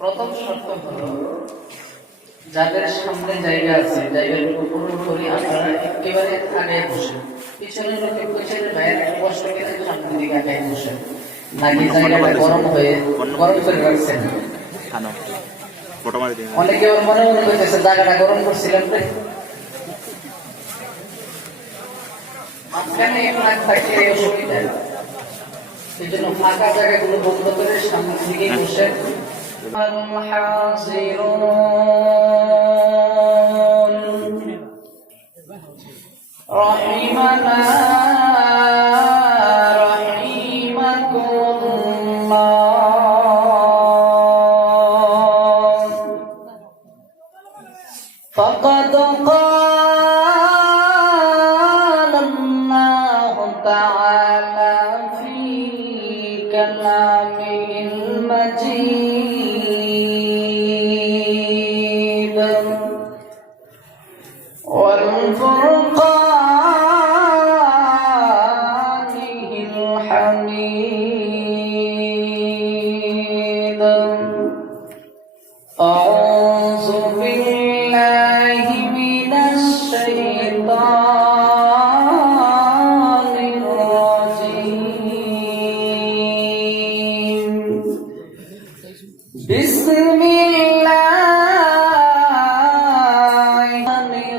প্রথম শর্ত হলো যাদের সামনে জায়গা আছে জায়গাগুলো পূরণ করে আপনারা একেবারে আগে বসেন। পিছনের লোকে পিছনের বাইরে কষ্ট করে সামনের দিকে আগে বসেন, নাকি জায়গাটা গরম করে রাখছেন। অনেকে মনে মনে করতেছে জায়গাটা গরম করছিলেন রে, মাঝখানে ফাঁক থাকলে অসুবিধা। এই জন্য ফাঁকা জায়গাগুলো বন্ধ করে সামনের দিকে বসেন। رحمنا رحمكم الله فقد قال الله تعالى في كلامه المجيد والفرقانه الحميد. أعوذ بالله من الشيطان الرجيم. بسم الله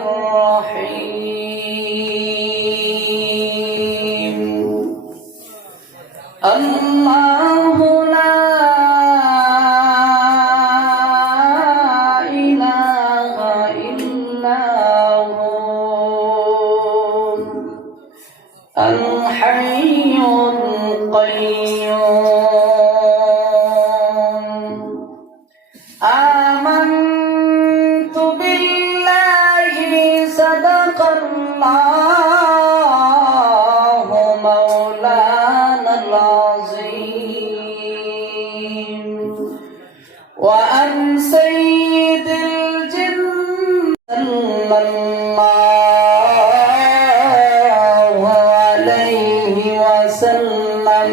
الرحيم. الله لا إله إلا هو الحي القيوم. آمنت بالله صدق الله مولانا العظيم وأن سيد الجن صلى الله عليه وسلم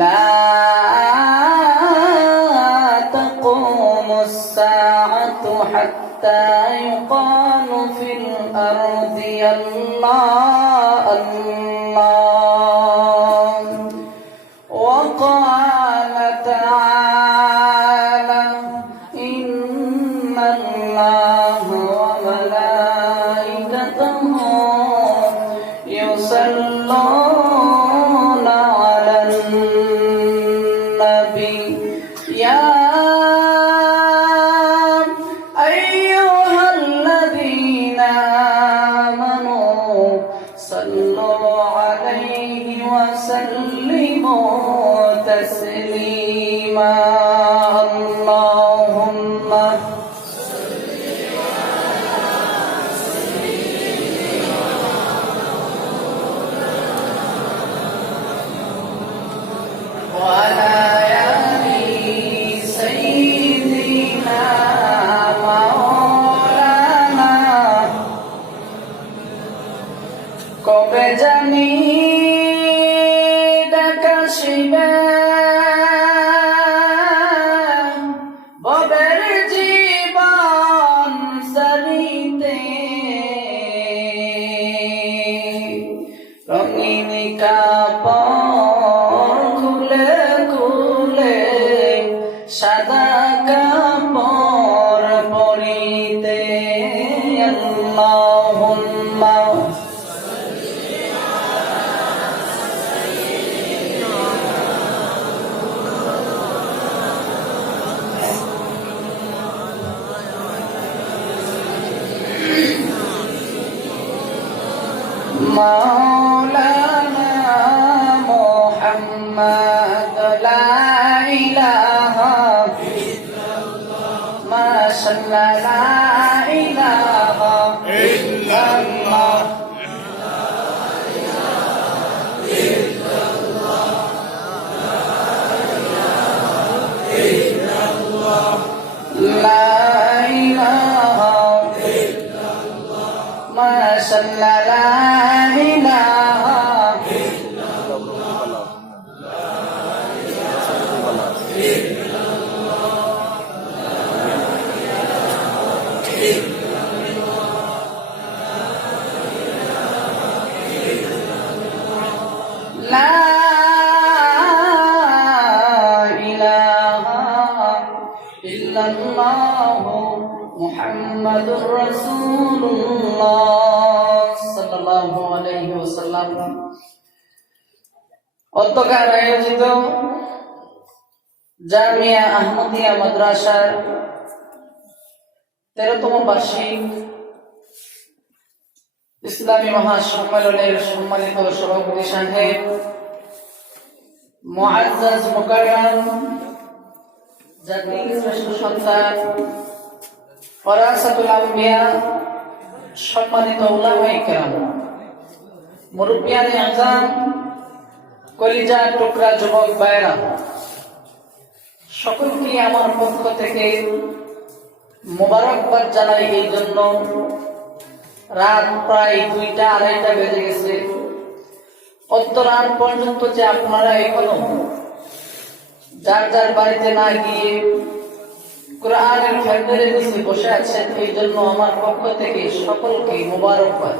لا تقوم الساعة حتى يقال في الأرض الله الله. وقال تعالى إن الله وملائكته يصلون على النبي يا أيها الذين آمنوا صلوا عليه وسلموا تسليما. اللهم وعلى آل سيدنا مولانا. কবে জানি ডাকাশিবে ববের জীবন সারিতে রঙিন কাপড় খুলে খুলে সাদা কাপড় পরিতে। আল্লাহুম্মা مولانا محمد لا إله إلا الله ما شاء الله لا إله إلا الله لا إله إلا الله ما شاء الله لا إله إلا الله ইল্লাল্লাহু মুহাম্মাদুর রাসূলুল্লাহ সাল্লাল্লাহু আলাইহি ওয়াসাল্লাম অধ্যকার আয়োজিত জামিয়া আহমদিয়া মাদ্রাসার 13তম বার্ষিক ইসলামী মহাসম্মেলনের সম্মানিত সভাপতি সাহেব, মুআজ্জাজ মুকাররম জাতির শ্রেষ্ঠ সন্তান ওয়ারাসাতুল আম্বিয়া, সম্মানিত উলামায়ে কেরাম, মুরব্বিয়ানে আযম, কলিজার টুকরা যুবক ভাইরা, সকলকে আমার পক্ষ থেকে মোবারকবাদ জানাই। এই জন্য রাত প্রায় 2টা-2:30 বেজে গেছে, অন্তরান পর্যন্ত যে আপনারা এখনো যার যার বাড়িতে না গিয়ে কোরআনের ফ্যান্ডারে নিচে বসে আছেন, এই জন্য আমার পক্ষ থেকে সকলকে মোবারকবাদ।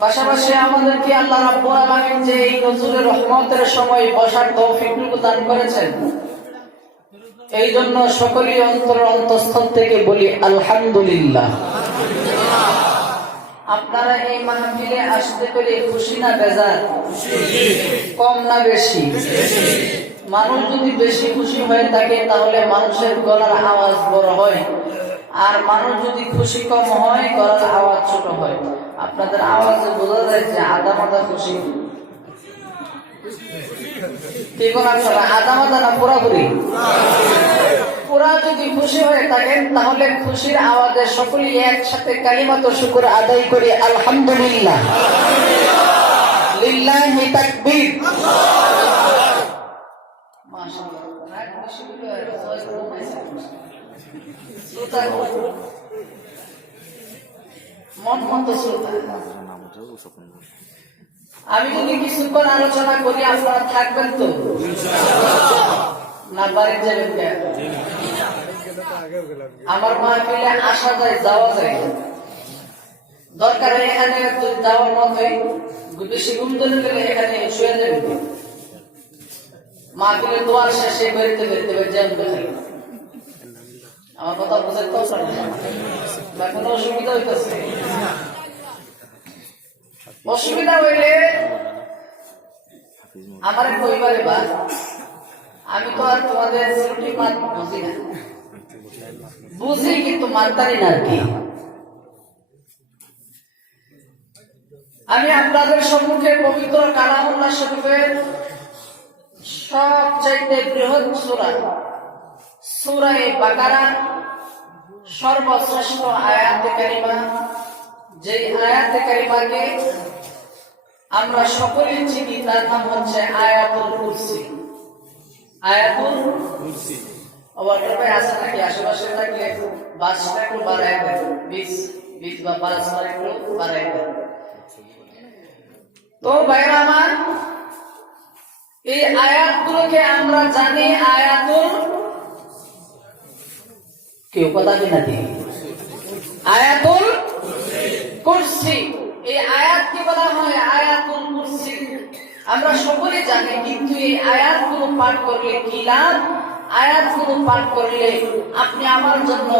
পাশাপাশি আমাদেরকে আল্লাহ রাব্বুল আলামিন যে এই নজরুলের রহমতের সময় বসার তৌফিকটুকু দান করেছেন, এই জন্য সকলেই অন্তঃস্থল থেকে বলি আলহামদুলিল্লাহ। আপনারা এই মাহফিলে আসতে পেরে খুশি না বেজার? কম না বেশি? মানুষ যদি বেশি খুশি হয়ে থাকে তাহলে মানুষের গলার আওয়াজ বড় হয়, আর মানুষ যদি খুশি কম হয় গলার আওয়াজ ছোট হয়। আপনাদের আওয়াজে বোঝা যায় যে আদা মাদা খুশি। ঠিক আছে, আদা মাদা না পুরাপুরি? পুরা যদি খুশি হয়ে থাকেন তাহলে খুশির আওয়াজে সকলেই একসাথে কালিমাত শুকর আদায় করি আলহামদুলিল্লাহ, লিল্লাহি তাকবীর। মাশাআল্লাহ, আমি যদি কিছুক্ষণ আলোচনা করি আপনারা থাকবেন তো না বাড়ি যাবেন? আমার মাহফিলে আসা যায়, যাওয়া যায়, দরকার এখানে যাওয়ার মতোই বেশি ঘুম ধরে গেলে এখানে শুয়ে যাবেন। মাহফিলে দোয়ার শেষে বেরোতে বেরোতে বেরোতে আমার কথা বুঝে তো কোনো অসুবিধা হইতেছে? অসুবিধা হইলে আমার পরিবারে বা আমি তো আর তোমাদের ছুটি মাত বুঝি না, বুঝি কিন্তু মানতারি না। আর কি আমি আপনাদের সম্মুখে পবিত্র কালামুল্লাহ শরীফের সবচাইতে বৃহৎ সূরা সূরা বাকারা সর্বশ্রেষ্ঠ আয়াতে কারিমা, যে আয়াতে কারিমাকে আমরা সকলেই চিনি, তার নাম হচ্ছে আয়াতুল কুরসি। আয়াতুল কুরসি অবশ্যই ভাই আছে নাকি? আশেপাশে থাকলে বাসটা একটু বাড়ায় দেন, 20 বা 5 একটু বাড়ায় দেন। তো ভাইরা আমার, এই আয়াতগুলোকে আমরা জানি আয়াতুল, কেউ কথা কিনা দিই, আয়াতুল কুরসি। এই আয়াতকে বলা হয় আয়াতুল কুরসি। আমরা সকলে জানি, কিন্তু এই আয়াতগুলো পাঠ করলে কি লাভ? আয়াতগুলো পাঠ করলে আপনি আমার জন্য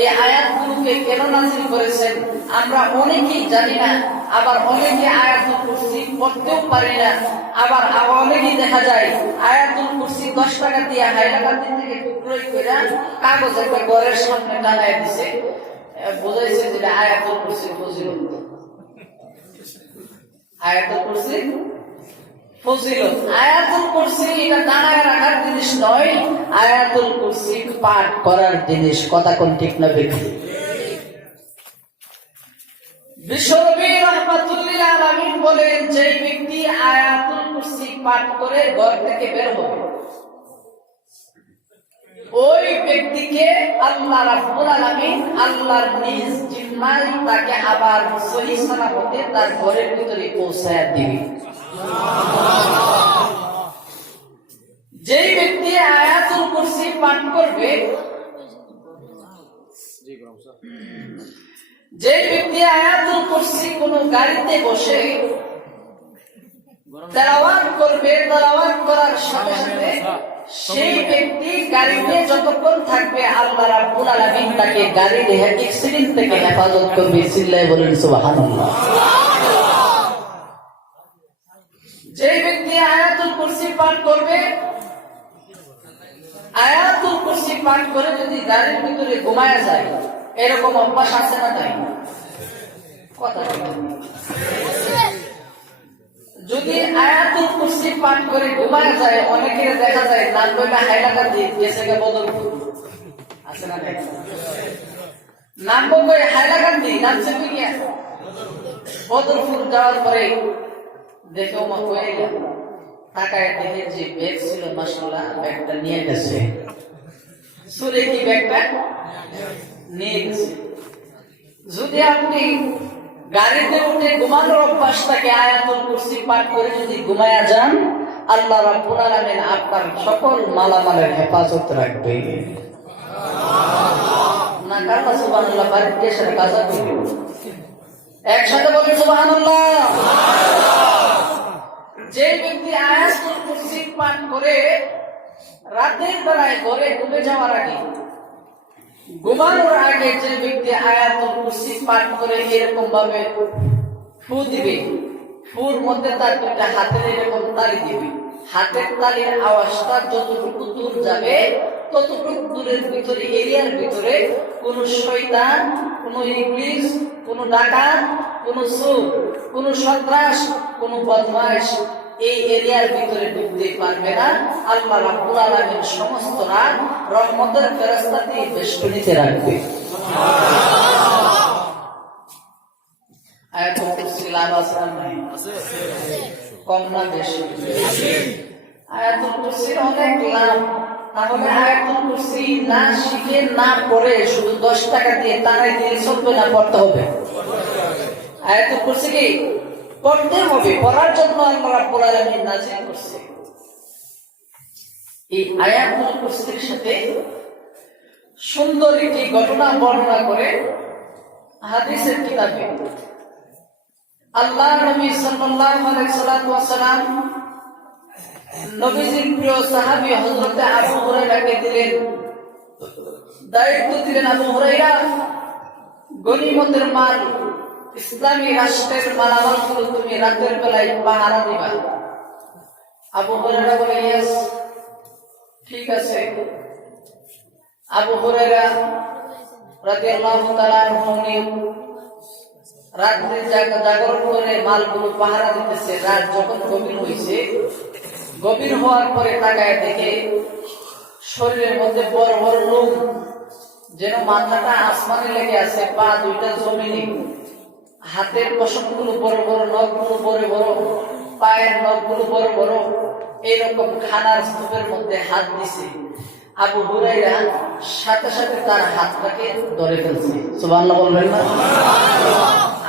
এই আয়াতগুলোকে কেন নাযিল করেছেন আমরা অনেকেই জানি না। আবার অনেকে আয়াতুল কুরসি পড়তেও পারি না। আবার অনেকেই দেখা যায় আয়াতুল কুরসি 10 টাকা দিয়ে হাইলাকান্দি থেকে টুকরোই করে কাগজ একটা ঘরের সামনে টাঙায় দিছে, বোঝাইছে যে আয়াতুল কুরসির ফজিলত। আয়াতুল কুরসি ফজিলত, আয়াতুল কুরসি এটা দাঁড়ায় রাখার জিনিস নয়, আয়াতুল কুরসি পাঠ করার জিনিস। কথা কোন ঠিক না বেঠিক? বিশ্বনবী রাহমাতুল্লিল আলামিন বলেন, যে ব্যক্তি আয়াতুল কুরসি পাঠ করে ঘর থেকে বের হবে, ওই ব্যক্তিকে আল্লাহ রাব্বুল আলামিন আল্লাহর নিজ জিম্মায় তাকে আবার সহিহ সালামতে তার ঘরের ভিতরে পৌঁছায়া দিবে। যেই ব্যক্তি আয়াতুল কুরসি পাঠ করবে, যে ব্যক্তি আয়াতুল কুরসি কোন গাড়িতে বসে তেলাওয়াত করবে, তেলাওয়াত করার সাথে সাথে সেই ব্যক্তি গাড়িতে যতক্ষণ থাকবে আল্লাহ রাব্বুল আলামিন তাকে গাড়ির অ্যাক্সিডেন্ট থেকে হেফাজত করবে। চিল্লায়ে বলেন সুবহানাল্লাহ। যে ব্যক্তি আয়াতুল কুরসি পাঠ করবে, আয়াতুল কুরসি পাঠ করে যদি গাড়ির ভিতরে ঘুমায়া যায়, এরকম অভ্যাস আছে না নাই? কথা যদি আয়াতুল কুরসি পাঠ করে ঘুমায়া যায়, অনেকের দেখা যায় নাম বইটা হাইলাকান্দি দিয়ে গেছে গে বদরপুর, আছে না নাই? নাম বই হাইলাকান্দি নামছে গিয়া বদরপুর যাওয়ার পরে দেখে ওমা হয়ে গেল, টাকায় দেখে যে ব্যাগ ছিল মাশাআল্লাহ ব্যাগটা নিয়ে গেছে, সুরে কি ব্যাগটা নিয়ে গেছে। যদি আপনি গাড়িতে উঠে ঘুমানোর অভ্যাস থাকে, আয়াতুল কুরসি পাঠ করে যদি ঘুমায়া যান, আল্লাহ রাব্বুল আলামিন আপনার সকল মালামালের হেফাজত রাখবে। না কাটা সুবহানাল্লাহ, বাড়িতে এসে কাজা করবে, একসাথে বলে সুবহানাল্লাহ। যে ব্যক্তি আয়াতুল কুরসি পাঠ করে রাতের বেলায় ঘরে ঘুমে যাওয়ার আগে, ঘুমানোর আগে যে ব্যক্তি আয়াতুল কুরসি পাঠ করে এরকম ভাবে ফু দিবে, ফুর মধ্যে তার দুইটা হাতের এরকম তালি দিবে, হাতের তালির আওয়াজটা যতটুকু দূর যাবে ততটুকু দূরের ভিতরে, এরিয়ার ভিতরে কোন শয়তান, কোন ইবলিস, কোন ডাকাত, কোন চোর, কোন সন্ত্রাস, কোন বদমাশ এই এরিয়ার ভিতরে ঢুকতে পারবে না। আল্লাহ রাব্বুল আলামিন সমস্ত রাত রহমতের ফেরেশতা দিয়ে বেষ্টনীতে রাখবে। আয়াতুল কুরসি লাভ আছে না? কম না বেশি? আয়াতুল কুরসির অনেক লাভ। তাহলে আয়াতুল কুরসি না শিখে না পড়ে শুধু 10 টাকা দিয়ে তারাই দিয়ে চলবে না, পড়তে হবে। আয়াতুল কুরসি কি পড়তে হবে, পড়ার জন্য আল্লাহ রাব্বুল আলামিন নাযিল করছে। এই আয়াতুল কুরসির সাথে সুন্দর একটি ঘটনা বর্ণনা করে হাদিসের কিতাবে আল্লাহ নবী সাল্লাল্লাহু আলাইহি ওয়াসাল্লাম নবীজির প্রিয় সাহাবী হযরত আবু হুরায়রাকে দিলেন, দায়িত্ব দিলেন, আবু হুরায়রা গনিমতের মাল, ইসলামী রাষ্ট্রের মালামালগুলো তুমি রাতের বেলায় পাহারা দিবা। আবু হুরায়রা বলে ইয়েস, ঠিক আছে। আবু হুরায়রা রাদিয়াল্লাহু তাআলা আনহু রাত্রে জাগরণ করে মালগুলো পাহারা দিতেছে। রাত যখন গভীর হয়েছে, গভীর হওয়ার পরে তাকায় দেখে শরীরের মধ্যে বড় বড় লোম, যেন মাথাটা আসমানে লেগে আছে, পা দুইটা জমিনে, হাতের পশমগুলো বড় বড়, নখগুলো বড় বড়, পায়ের নখগুলো বড় বড়, এইরকম খানার স্তূপের মধ্যে হাত দিছে। আবু হুরায়রা সাথে সাথে তার হাতটাকে ধরে ফেলছে। সুবহানাল্লাহ বলবেন না?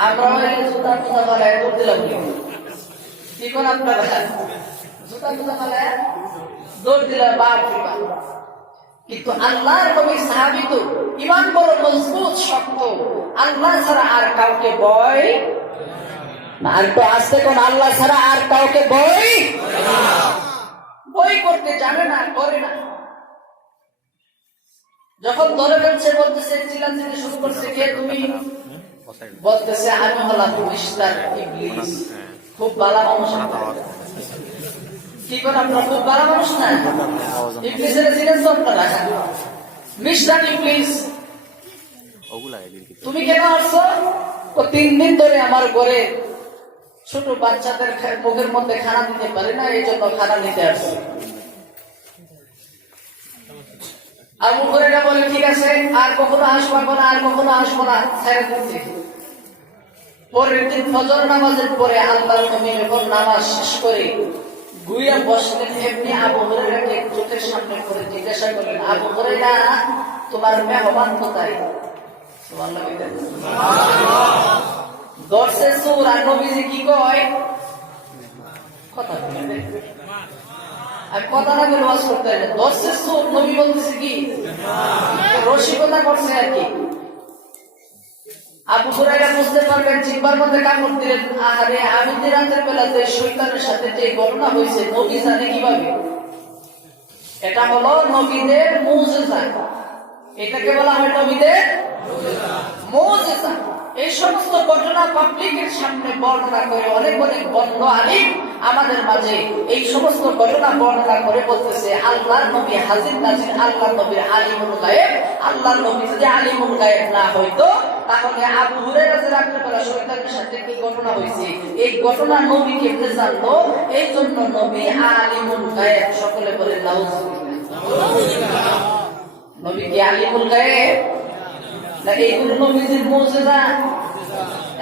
আমরা জুতা টুতা মালায় দৌড় দিলাম, কি কোন আপনারা জুতা টুতা মালায় দৌড় দিলাম, বাপ রে বাপ। কিন্তু আল্লাহর নবী সাহাবী তো ঈমান বড় মজবুত, শক্ত, আল্লাহ ছাড়া আর কাউকে ভয় না। আর তো আজকে কোন আল্লাহ ছাড়া আর কাউকে ভয় করতে জানে না, করে না। যখন ধরে ফেলছে, বলতেছে, চিল্লাচিল্লি শুরু করছে, কে তুমি? বলতেছে আমি হলাম মিস্টার ইবলিস, খুব ভালো মানুষ। কি করে আপনারা খুব ভালো মানুষ না? ইবলিসের চিনেন তো আপনারা? মিস্টার ইবলিস, তুমি কেন আসছো? তো 3 দিন ধরে আমার ঘরে ছোট বাচ্চাদের মুখের মধ্যে খানা দিতে পারি না, এই জন্য খানা নিতে আসছি। আবু হুরায়রা বলে ঠিক আছে, আর কখনো আসবো না, আর কখনো আসবো না, ছেড়ে দিচ্ছি। পরের দিন ফজর নামাজের পরে আল্লাহর নবী যখন নামাজ শেষ করে গুইয়া বসলেন, এমনি আবু হুরায়রাকে চোখের সামনে করে জিজ্ঞাসা করলেন, আবু হুরায়রা তোমার মেহমান কোথায়? সুবহানাল্লাহ। দর্শে সুর আর নবীজি কি কয়? কথা বলে আর কথা না বলে ওয়াজ করতে হয় না। দর্শে সুর নবী বলতেছে কি রসিকতা করছে আর কি। আবু হুরায়রা বুঝতে পারবেন, জিহ্বার মধ্যে কামড় দিলেন, আরে আমি যে রাতের বেলাতে শয়তানের সাথে যে ঘটনা হয়েছে নবী জানে কিভাবে? এটা হলো নবীদের মুজিজা। এটাকে বলা হয় নবীদের মুজিজা। এই সমস্ত ঘটনা পাবলিকের সামনে বর্ণনা করে অনেক অনেক বন্ধ আলিম আমাদের মাঝে এই সমস্ত ঘটনা বর্ণনা করে বলতেছে আল্লাহর নবী হাজির নাজির, আল্লাহর নবীর আলিমুল গায়েব। আল্লাহর নবী যদি আলিমুল গায়েব না হইতো তাহলে আবু হুরায়রা রাদিয়াল্লাহু তাআলা শয়তানের সাথে কি ঘটনা হয়েছে এই ঘটনা নবী কেমনে জানতো? এই জন্য নবী আলিমুল গায়েব। সকলে বলে নাউজুবিল্লাহ। নবী কি আলিমুল গায়েব না এইগুলো নবীজির মুজিজা?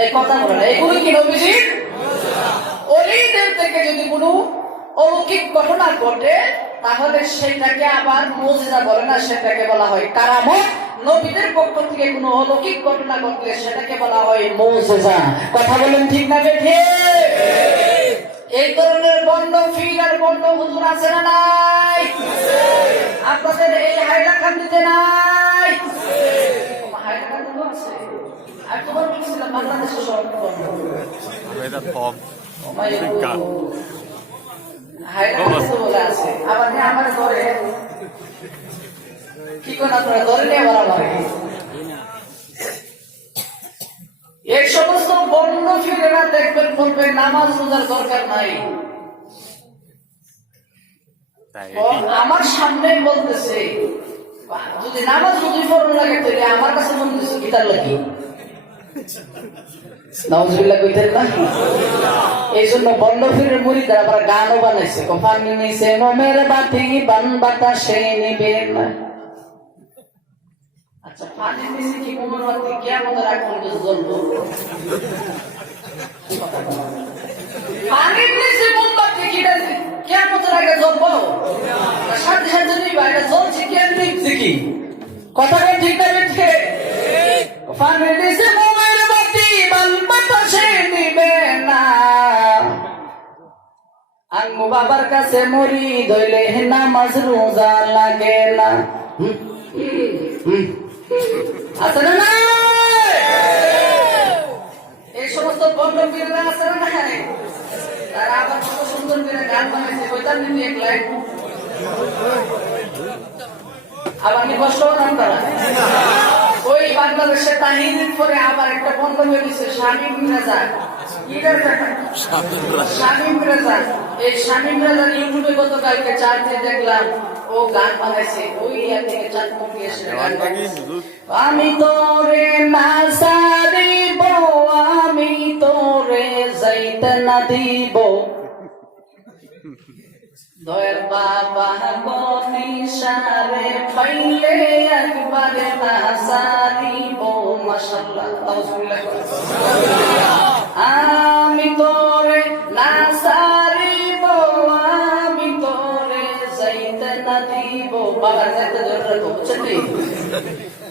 এই কথা বলে না, এগুলো কি নবীজির মুজিজা? ওলিদের থেকে যদি কোনো অলৌকিক ঘটনা ঘটে তাহলে সেটাকে আবার মুজিজা বলে না, সেটাকে বলা হয় কারামত। নবীদের পক্ষ থেকে কোনো অলৌকিক ঘটনা ঘটলে সেটাকে বলা হয় মুজিজা। কথা বলেন ঠিক না ঠিক? এই ধরনের বন্ড ফির আর বন্ড হুজুর আছে না নাই? আপনাদের এই হাইলাকান্দিতে নাই? হাইলাকান্দিতে আছে। আর তোমার বলছিলাম বাংলাদেশের সব বন্ড হাইলাকান্দিতে বলে আছে। আবার আমার ঘরে কি করে আপনারা ধরে নিয়ে আবার আমার এই সমস্ত বন্য ফিরেরা দেখবেন বলবেন নামাজ রোজার দরকার নাই। আমার সামনে বলতেছে যদি নামাজ রোজা পড়ার লাগে তাহলে আমার কাছে বলতেছে গীতার লাগি নাউজুবিল্লাহ কইতেন না। এই জন্য বন্য ফিরের মুরিদরা আবার গানও বানাইছে, পানি নিচে নোমের বাতি বান বাতাসে নিবে না। আচ্ছা, পানির নিচে কি মোমের বাতি কিয়ামতের আগ পর্যন্ত জ্বলবো? পানির নিচে মোমবাতি কি কিয়ামতের আগে জ্বলবো? সাথে সাথে নিবা, এটা জ্বলছে কি আর নিচ্ছে কি? কথা বল ঠিক না বেঠে? পানির নিচে মোমের বাতি বান বাতাসে নিবে না। আঙ্গু বাবার কাছে মরি ধইলে নামাজ রোজা লাগে না। আছে না নাই? এই সমস্ত বন্ধ ফিরে আছে না নাই? তারা আবার কত সুন্দর করে গান বানাইছে, কইতাম নি এক লাইন? আবার কি কষ্ট হন তারা? ওই বাংলাদেশে তাহিদের পরে আবার একটা বন্ধ হয়ে গেছে শামীম রাজা। শামীম রাজা, এই শামীম রাজার ইউটিউবে গতকালকে চার্জে দেখলাম ও গান বানাইছে। ওই থেকে চাঁদপুর এসে আমি তোরে না সারিব, আমি তোরে যাইতে না দিব, দয়ার বাবা গনিশারে পাইলে একবারে না সারিব। মাশাআল্লাহ, তাওয়াজ্জুহ। আমি তোরে না সারিব, আমি তোরে যাইতে না দিব। বাবা যাইতে ধরে বুঝছেন?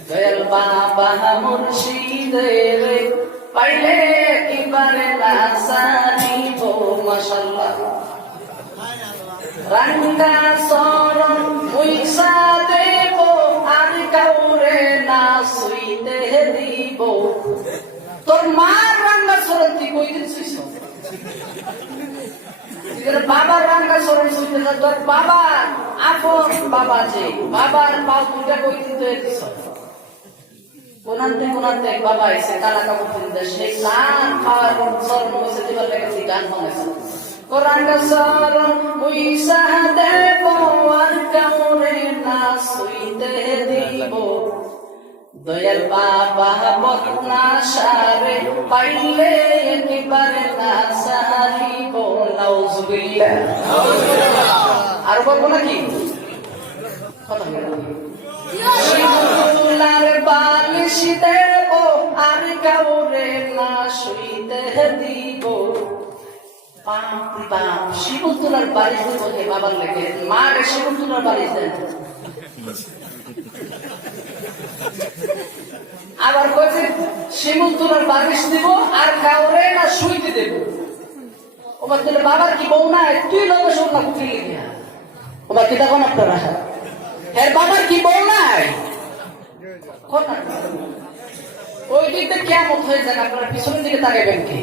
দয়াল বাবা মুর্শিদের পাইলে একবারে না সারিব। মাশাআল্লাহ। রাঙ্গা সরণ মুইসা দেব, আর কাউরে না সুইতে দিব। তোর মার রাঙ্গা সরণ তুই কই দিছিস? বাবার রাঙ্গা সরণ সুইতে না, তোর বাবার আপন বাবা যে বাবার পাও দুটা কই দিতে দিছ। কোনান্তে বাবা এসে কালা কাপড় কিনতে সেই গান খাওয়ার সরণ মুছে দিবার লেগেছি গান বানাইছে। রাঙ্গা সরণ মুইসা দেব, আর কাউরে না সুইতে দিব, দয়াল বাবা বদনাশারে পাইলে একেবারে না সারিব। নাউজুবিল্লাহ। আর বলবো নাকি? কথা শিবুলার বালিশ দেব, আর কাউরে না শুইতে দিব। শিবুলার বালিশ দেব বাবার লেগে, মার শিবুলার বালিশ দেন। আবার কয়েছে শিমুল তোলার বালিশ দিব, আর কাউরে না শুইতে দেব। ওবার তোর বাবার কি বউ নাই? তুই লোক শোন না কুটি লিখিয়া। ওবার কি তখন আপনারা এর বাবার কি বউ নাই? ওই দিকটা কেমন হয়ে যান, আপনারা পিছনের দিকে তাকাবেন কি?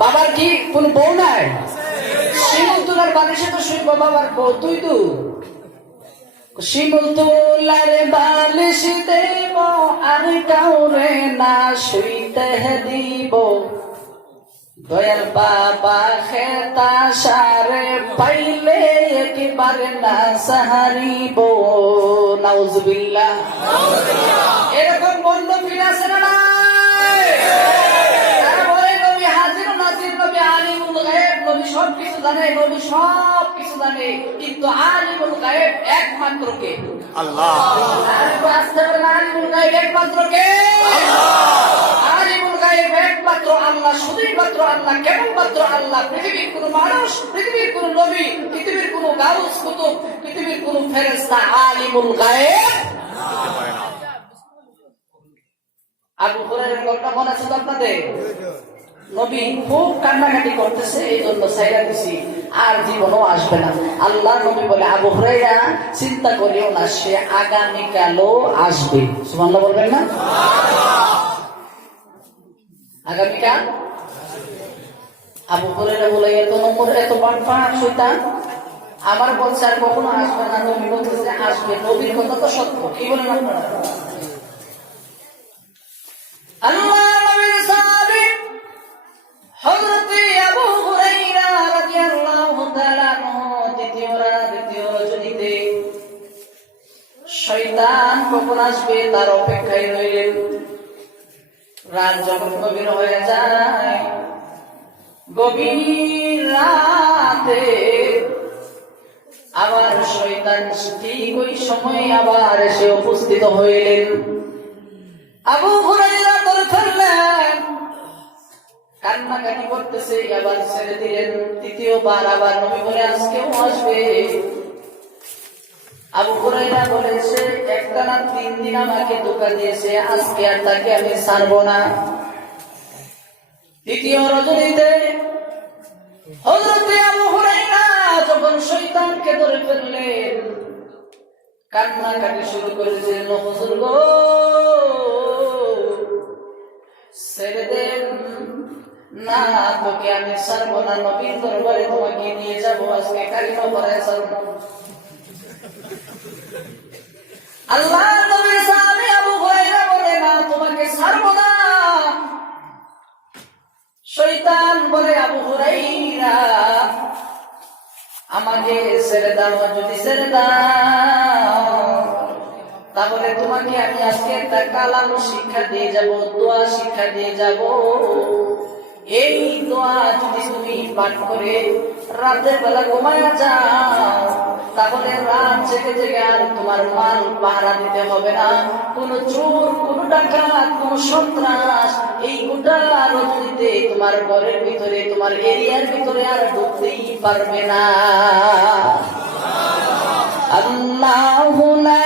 বাবার কি কোন বউ নাই? শিমুল তোলার বালিশে তো শুইব বাবার বউ তুই তো শিমুল তোলার বালিশ দেব আর কাউরে না শুইতে দিব দয়াল বাবা খেতা সারে পাইলে একেবারে না সাহারিব নাউজুবিল্লাহ এরকম বন্ধ ফিরে আসে না তারা বলে নবী হাজির নাজির নবী আলিমুল গায়েব নবী সব কিছু জানে নবী সব কিছু জানে কিন্তু আলিমুল গায়েব একমাত্র কে আল্লাহ আলিমুল গায়েব একমাত্র কে আলিমুল গায়েব একমাত্র আল্লাহ শুধুই মাত্র আল্লাহ কেবলমাত্র আল্লাহ পৃথিবীর কোন মানুষ পৃথিবীর কোন নবী পৃথিবীর কোন গাউস কুতুব পৃথিবীর কোন ফেরেশতা আলিমুল গায়েব আবু হুরায়রার গল্পটা মনে আছে তো আপনাদের নবী খুব কান্নাকাটি করতেছে এই জন্য সাইরা দিছি আর জীবনও আসবে না আল্লাহ নবী বলে আবু হুরায়রা চিন্তা করিও না সে আগামীকালও আসবে সুবহানাল্লাহ বলবেন না আগামীকাল আবু হুরায়রা বলে এত নম্বর এত বাটপার শয়তান আমার বলছে আর কখনো আসবে না নবী বলতেছে আসবে নবীর কথা তো সত্য কি বলেন আপনারা আল্লাহ নবীর সাহাবী হযরত আবু হুরায়রা রাদিয়াল্লাহু তাআলা দ্বিতীয় রজনীতে শয়তান কখন আসবে তার অপেক্ষায় রইলেন রাত যখন গভীর হয়ে যায় গভীর রাতে আবার শয়তান ঠিক ওই সময় আবার এসে উপস্থিত হইলেন আবু হুরায়রা ধরে ফেললেন কান্নাকাটি করতেছে আবার ছেড়ে দিলেন তৃতীয়বার আবার নবী বলে আজকেও আসবে আবু হুরায়রা বলেছে একটানা 3 দিন আমাকে ধোঁকা দিয়েছে আজকে আর তাকে আমি ছাড়বো না তৃতীয় রজনীতে হযরত আবু হুরায়রা যখন শয়তানকে ধরে ফেললেন কান্নাকাটি শুরু করেছিলেন হুজুর গো ছেড়ে দেন না তোকে আমি ছাড়বো না নবীর দরবারে তোমাকে নিয়ে যাবো আজকে কালিমা পড়ায় ছাড়বো আল্লাহ নবীর সাহাবী আবু হুরায়রা বলে না তোমাকে ছাড়বো না শয়তান বলে আবু হুরায়রা আমাকে ছেড়ে দাও যদি ছেড়ে দাও তাহলে তোমাকে আমি আজকে একটা কালাম শিক্ষা দিয়ে যাব দোয়া শিক্ষা দিয়ে যাব এই দোয়া যদি তুমি পাঠ করে রাতের বেলা ঘুমায়া যাও তাহলে রাত জেগে জেগে আর তোমার মাল পাহারা দিতে হবে না কোন চোর কোন ডাকাত কোন সন্ত্রাস এই গোটা রজনীতে তোমার ঘরের ভিতরে তোমার এরিয়ার ভিতরে আর ঢুকতেই পারবে না আল্লাহু লা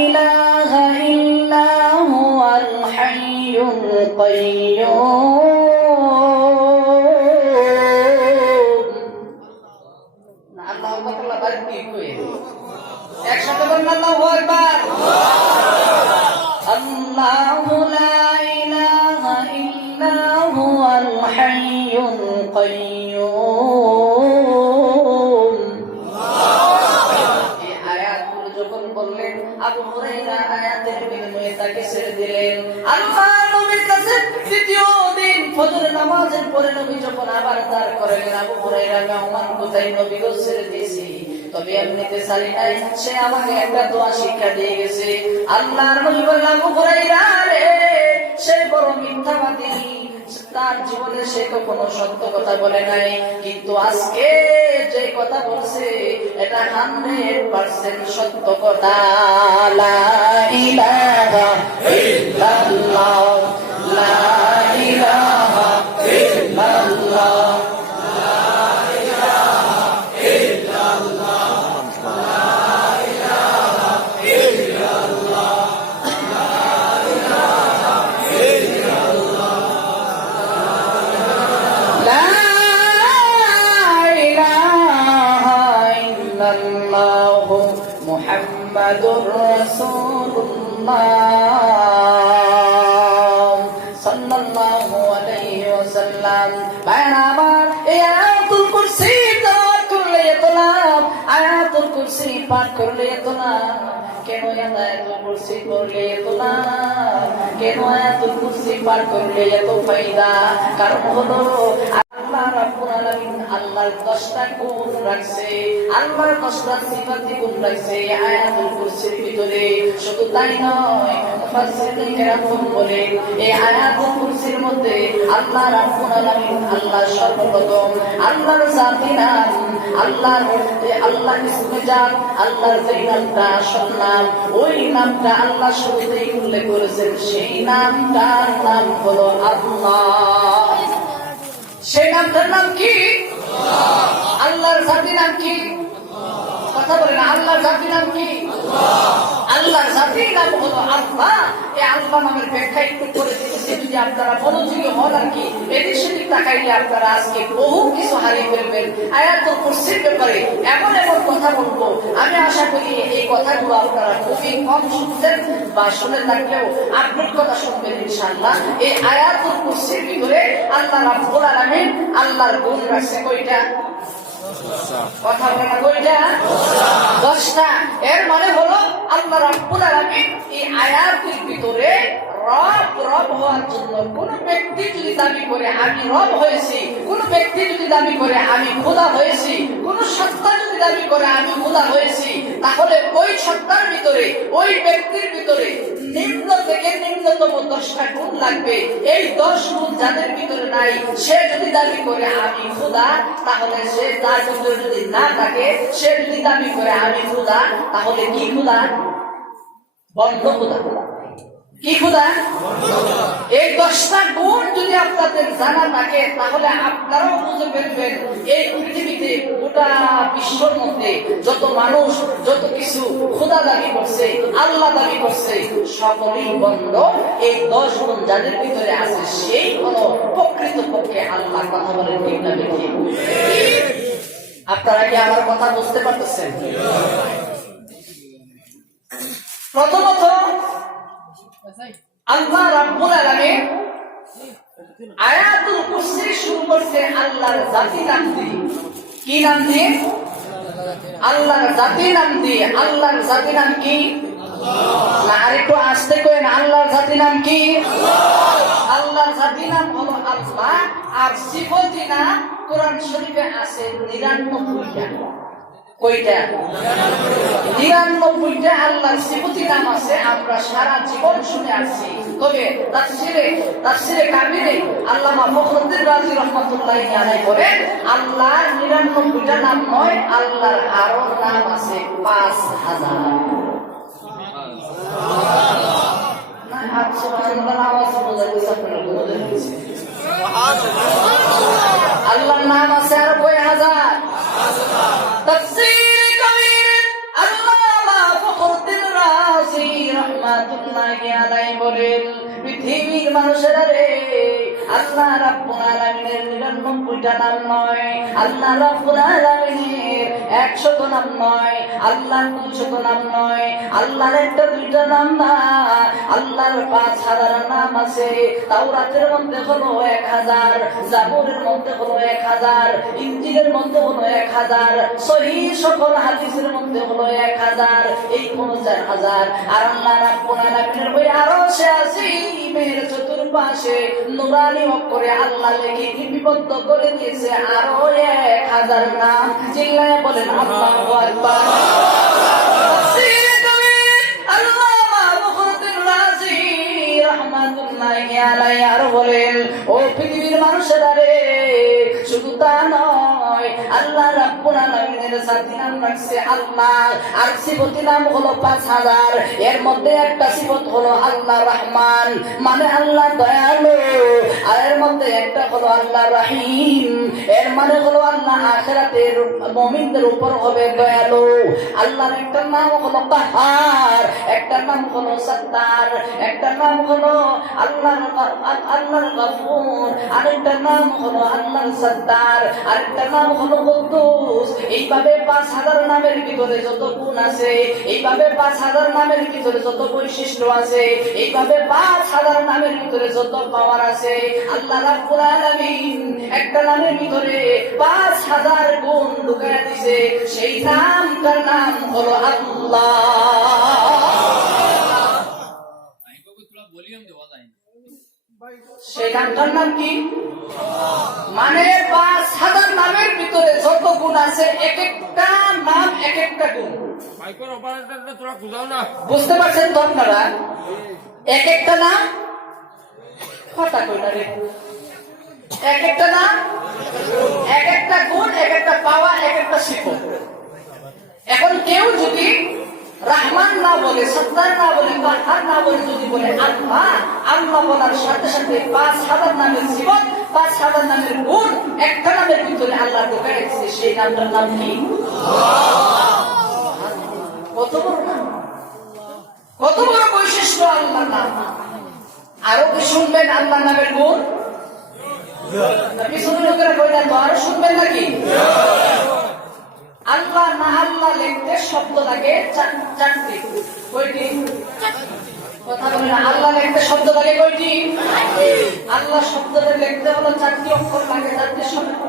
ইলাহা ইল্লা হুয়াল হাইয়ুল কাইয়্যুম একসাথে বলুন আল্লাহু আকবার আল্লাহু লা ইলাহা ইল্লা হুয়াল হাইয়ুল কাইয়্যুম এই আয়াতগুলো যখন বললেন আবু হুরায়রা আয়াতের বিনিময়ে তাকে ছেড়ে দিলেন আল্লাহ নবীর কাছে দ্বিতীয় দিন ফজরের নামাজের পরে নবী যখন আবার দাঁড় করালেন আবু হুরায়রা মেহমান কোথায় নবী গো ছেড়ে দিয়েছি তবে এমনিতে সারি নাই সে আমাকে একটা দোয়া শিক্ষা দিয়ে গেছে আল্লাহর নবী বললেন আবু হুরায়রা রে সে বড় মিথ্যাবাদী তার জীবনে সে কখনো সত্য কথা বলে নাই কিন্তু আজকে যে কথা বলছে এটা 100% সত্য কথা লা ইলাহা ইল্লাল্লাহ লা ইলাহা ইল্লাল্লাহ মুহাম্মাদুর রাসূলুল্লাহ সাল্লাল্লাহু আলাইহি ওয়াসাল্লাম দিলাম। ভাইরা আমার, এই আয়াতুল কুরসি তেলাওয়াত করলে এত লাভ, আয়াতুল কুরসি পাঠ করলে এত লাভ। কেন আয়াতুল কুরসি পড়লে এত লাভ? কেন আয়াতুল কুরসি পাঠ করলে এত ফায়দা? কারণ হলো আল্লাহ রাব্বুল আলামিন আল্লাহর 10টা গুণ রাখছে, আল্লাহর 10টা সিফাতি গুণ রাখছে আয়াতুল কুরসির ভিতরে। শুধু তাই নয়, মুফাসসিরিন কেরাম বলে এই আয়াতুল কুরসির মধ্যে আল্লাহ রাব্বুল আলামিন আল্লাহ সর্বপ্রথম আল্লাহর জাতি নাম, আল্লাহ ইসমে জাত, আল্লাহর যে নামটা আসল নাম, ওই নামটা আল্লাহ শুরুতেই উল্লেখ করেছেন। সেই নামটার নাম হলো আল্লাহ। সেই নামটার নাম কি? আল্লাহর জাতি নাম কি? কথা বলেন, আল্লাহর জাতি নাম কি? আল্লাহর জাতি নাম হলো আল্লাহ। এই আল্লাহ নামের ব্যাখ্যা একটু করে দিতেছি, যদি আপনারা মনোযোগী হন আর কি, এদিক সেদিক তাকাইলে আপনারা আজকে বহু কিছু হারিয়ে ফেলবেন। আয়াতুল কুরসির ব্যাপারে এমন এমন কথা বলবো, আমি আশা করি এই কথাগুলো আপনারা খুবই কম শুনছেন, বা শুনে থাকলেও আপডেট কথা শুনবেন ইনশাআল্লাহ। এই আয়াতুল কুরসির ভিতরে আল্লাহ রাব্বুল আলামিন আল্লাহর গুণ রাখছে কয়টা? কথা বলে না, কয়টা? 10টা। এর মানে হলো আল্লাহ রাব্বুল আলামিন এই আয়াতের ভিতরে রব হওয়ার জন্য কোন ব্যক্তি যদি দাবি করে আমি রব হয়েছি, কোন ব্যক্তি যদি দাবি করে আমি খোদা হয়েছি, কোন সত্তা যদি দাবি করে আমি খোদা হয়েছি, তাহলে ওই সত্তার ভিতরে, ওই ব্যক্তির ভিতরে নিম্ন থেকে নিম্নতম 10টা গুণ লাগবে। এই 10 গুণ যাদের ভিতরে নাই, সে যদি দাবি করে আমি খোদা, তাহলে সে তার ভিতরে যদি না থাকে, সে যদি দাবি করে আমি খোদা, তাহলে কি খোদা? বন্ধ খোদা। কি খোদা? এই 10টা গুণ যদি আপনাদের জানা থাকে, তাহলে আপনারাও বুঝে ফেলবেন এই পৃথিবীতে, গোটা বিশ্বর মধ্যে যত মানুষ, যত কিছু খোদা দাবি করছে, আল্লাহ দাবি করছে, সকলেই বন্ধ। এই 10 গুণ যাদের ভিতরে আছে, সেই হলো প্রকৃতপক্ষে আল্লাহ। কথা বলেন ঠিক না ঠিক? আপনারা কি আমার কথা বুঝতে পারতেছেন? প্রথমত আল্লাহ রাব্বুল আলামিন আয়াতুল কুরসি শুরু করতে আল্লাহর জাতি নাম দিয়ে। কি নাম দিয়ে? আল্লাহর জাতি নাম দিয়ে। আল্লাহর জাতি নাম কি? না, আরেকটু আসতে কইন, আল্লাহর জাতি নাম কি? আল্লাহর জাতি নাম হলো আল্লাহ। আর সিফাতি নাম কোরআন শরীফে আছে 99টা। কয়টা? 99টা আল্লাহর সিফাতি নাম আছে। আমরা সারা জীবন শুনে আসছি। তবে তাফসিরে কাবিরে আল্লামা ফখরুদ্দীন রাজি রাহমাতুল্লাহি আলাইহি বলেন, আল্লাহর 99টা নাম নয়, আল্লাহর আরো নাম আছে 5000। না, সুবহানাল্লাহ, আওয়াজ বোঝা যাচ্ছে আল্লাহর নাম আছে আর কয় হাজার? তাফসীর কাবীর আল্লামা ফখরুদ্দীন রাজি রাহমাতুল্লাহি আলাইহি বলেন, পৃথিবীর মানুষেরা রে, আল্লাহ রাব্বুল আলামিনের 99টা নাম নয়, আল্লাহ রাব্বুল আলামিনের 100 নাম নয়, আল্লাহর 200 নাম নয়, আল্লাহর একটা দুইটা নাম না, আল্লাহর 5000 নাম আছে। তাওরাতের মধ্যে হলো 1000, জাবুরের মধ্যে হলো 1000, ইনজিলের মধ্যে হলো 1000, সহিহ সকল হাদিসের মধ্যে হলো 1000, এই 5000। আর আল্লাহ রাব্বুল আলামিনের ওই আরশে আসীমের চতুর্পাশে নূরানি অক্ষরে আল্লাহ লিখে লিপিবদ্ধ করে দিয়েছে আরো 1000 নাম। চিল্লায়া বলেন আল্লাহু আকবার। তাফসীর কাবীর আল্লামা ফখরুদ্দীন রাজি রাহমাতুল্লাহি আলাইহি আর বলেন, ও পৃথিবীর মানুষেরা রে, শুধু তা নয়, আল্লাহ রাব্বুল আলামিনের জাতি নাম রাখছে আল্লাহ। আর সিফাতি নাম হলো 5000। এর মধ্যে একটা সিফত হলো আল্লাহ রহমান, মানে আল্লাহ দয়ালু। আর এর মধ্যে একটা হলো আল্লাহ রহিম, এর মানে হলো আল্লাহ আখিরাতের মুমিনদের উপর হবে দয়ালু। আল্লাহর একটা নাম হলো কাহার, একটা নাম হলো সত্তার, একটা নাম হলো আল্লাহর গফুর, আরেকটা নাম হলো আল্লাহর সত্তার, আরেকটা নাম নাম হলো কুদ্দুস। এইভাবে 5000 নামের ভিতরে যত গুণ আছে, এইভাবে 5000 নামের ভিতরে যত বৈশিষ্ট্য আছে, এইভাবে 5000 নামের ভিতরে যত পাওয়ার আছে, আল্লাহ রাব্বুল আলামিন একটা নামের ভিতরে 5000 গুণ ঢুকায়া দিয়েছে। সেই নামটার নাম হলো আল্লাহ। সেই নামটার নাম কি? মানে 5000 নামের ভিতরে যত গুণ আছে, এক একটা নাম এক একটা গুণ। বুঝতে পারছেন তো আপনারা? এক একটা নাম কথা কই না রে, এক একটা নাম এক একটা গুণ, এক একটা পাওয়া, এক একটা সিফত। এখন কেউ যদি রহমান না বলে, সত্তার না বলে, কাহার না বলে, যদি বলে আল্লাহ, আল্লাহ বলার সাথে সাথে 5000 নামের সিফত, 5000 নামের গুণ একটা নামের ভিতরে আল্লাহ ঢোকাই দিচ্ছে। সেই নামটার নাম কি? কত বড় নাম, কত বড় বৈশিষ্ট্য আল্লাহর নাম। আরো কি শুনবেন আল্লাহ নামের গুণ? পিছনে লোকেরা কই না তো, আরো শুনবেন নাকি? আল্লাহ না আল্লাহ লিখতে শব্দ লাগে চারটি। কয়টি? কথা বলে না। আল্লাহ লিখতে শব্দ লাগে কয়টি? আল্লাহ শব্দটা লিখতে হলো 4টি অক্ষর লাগে।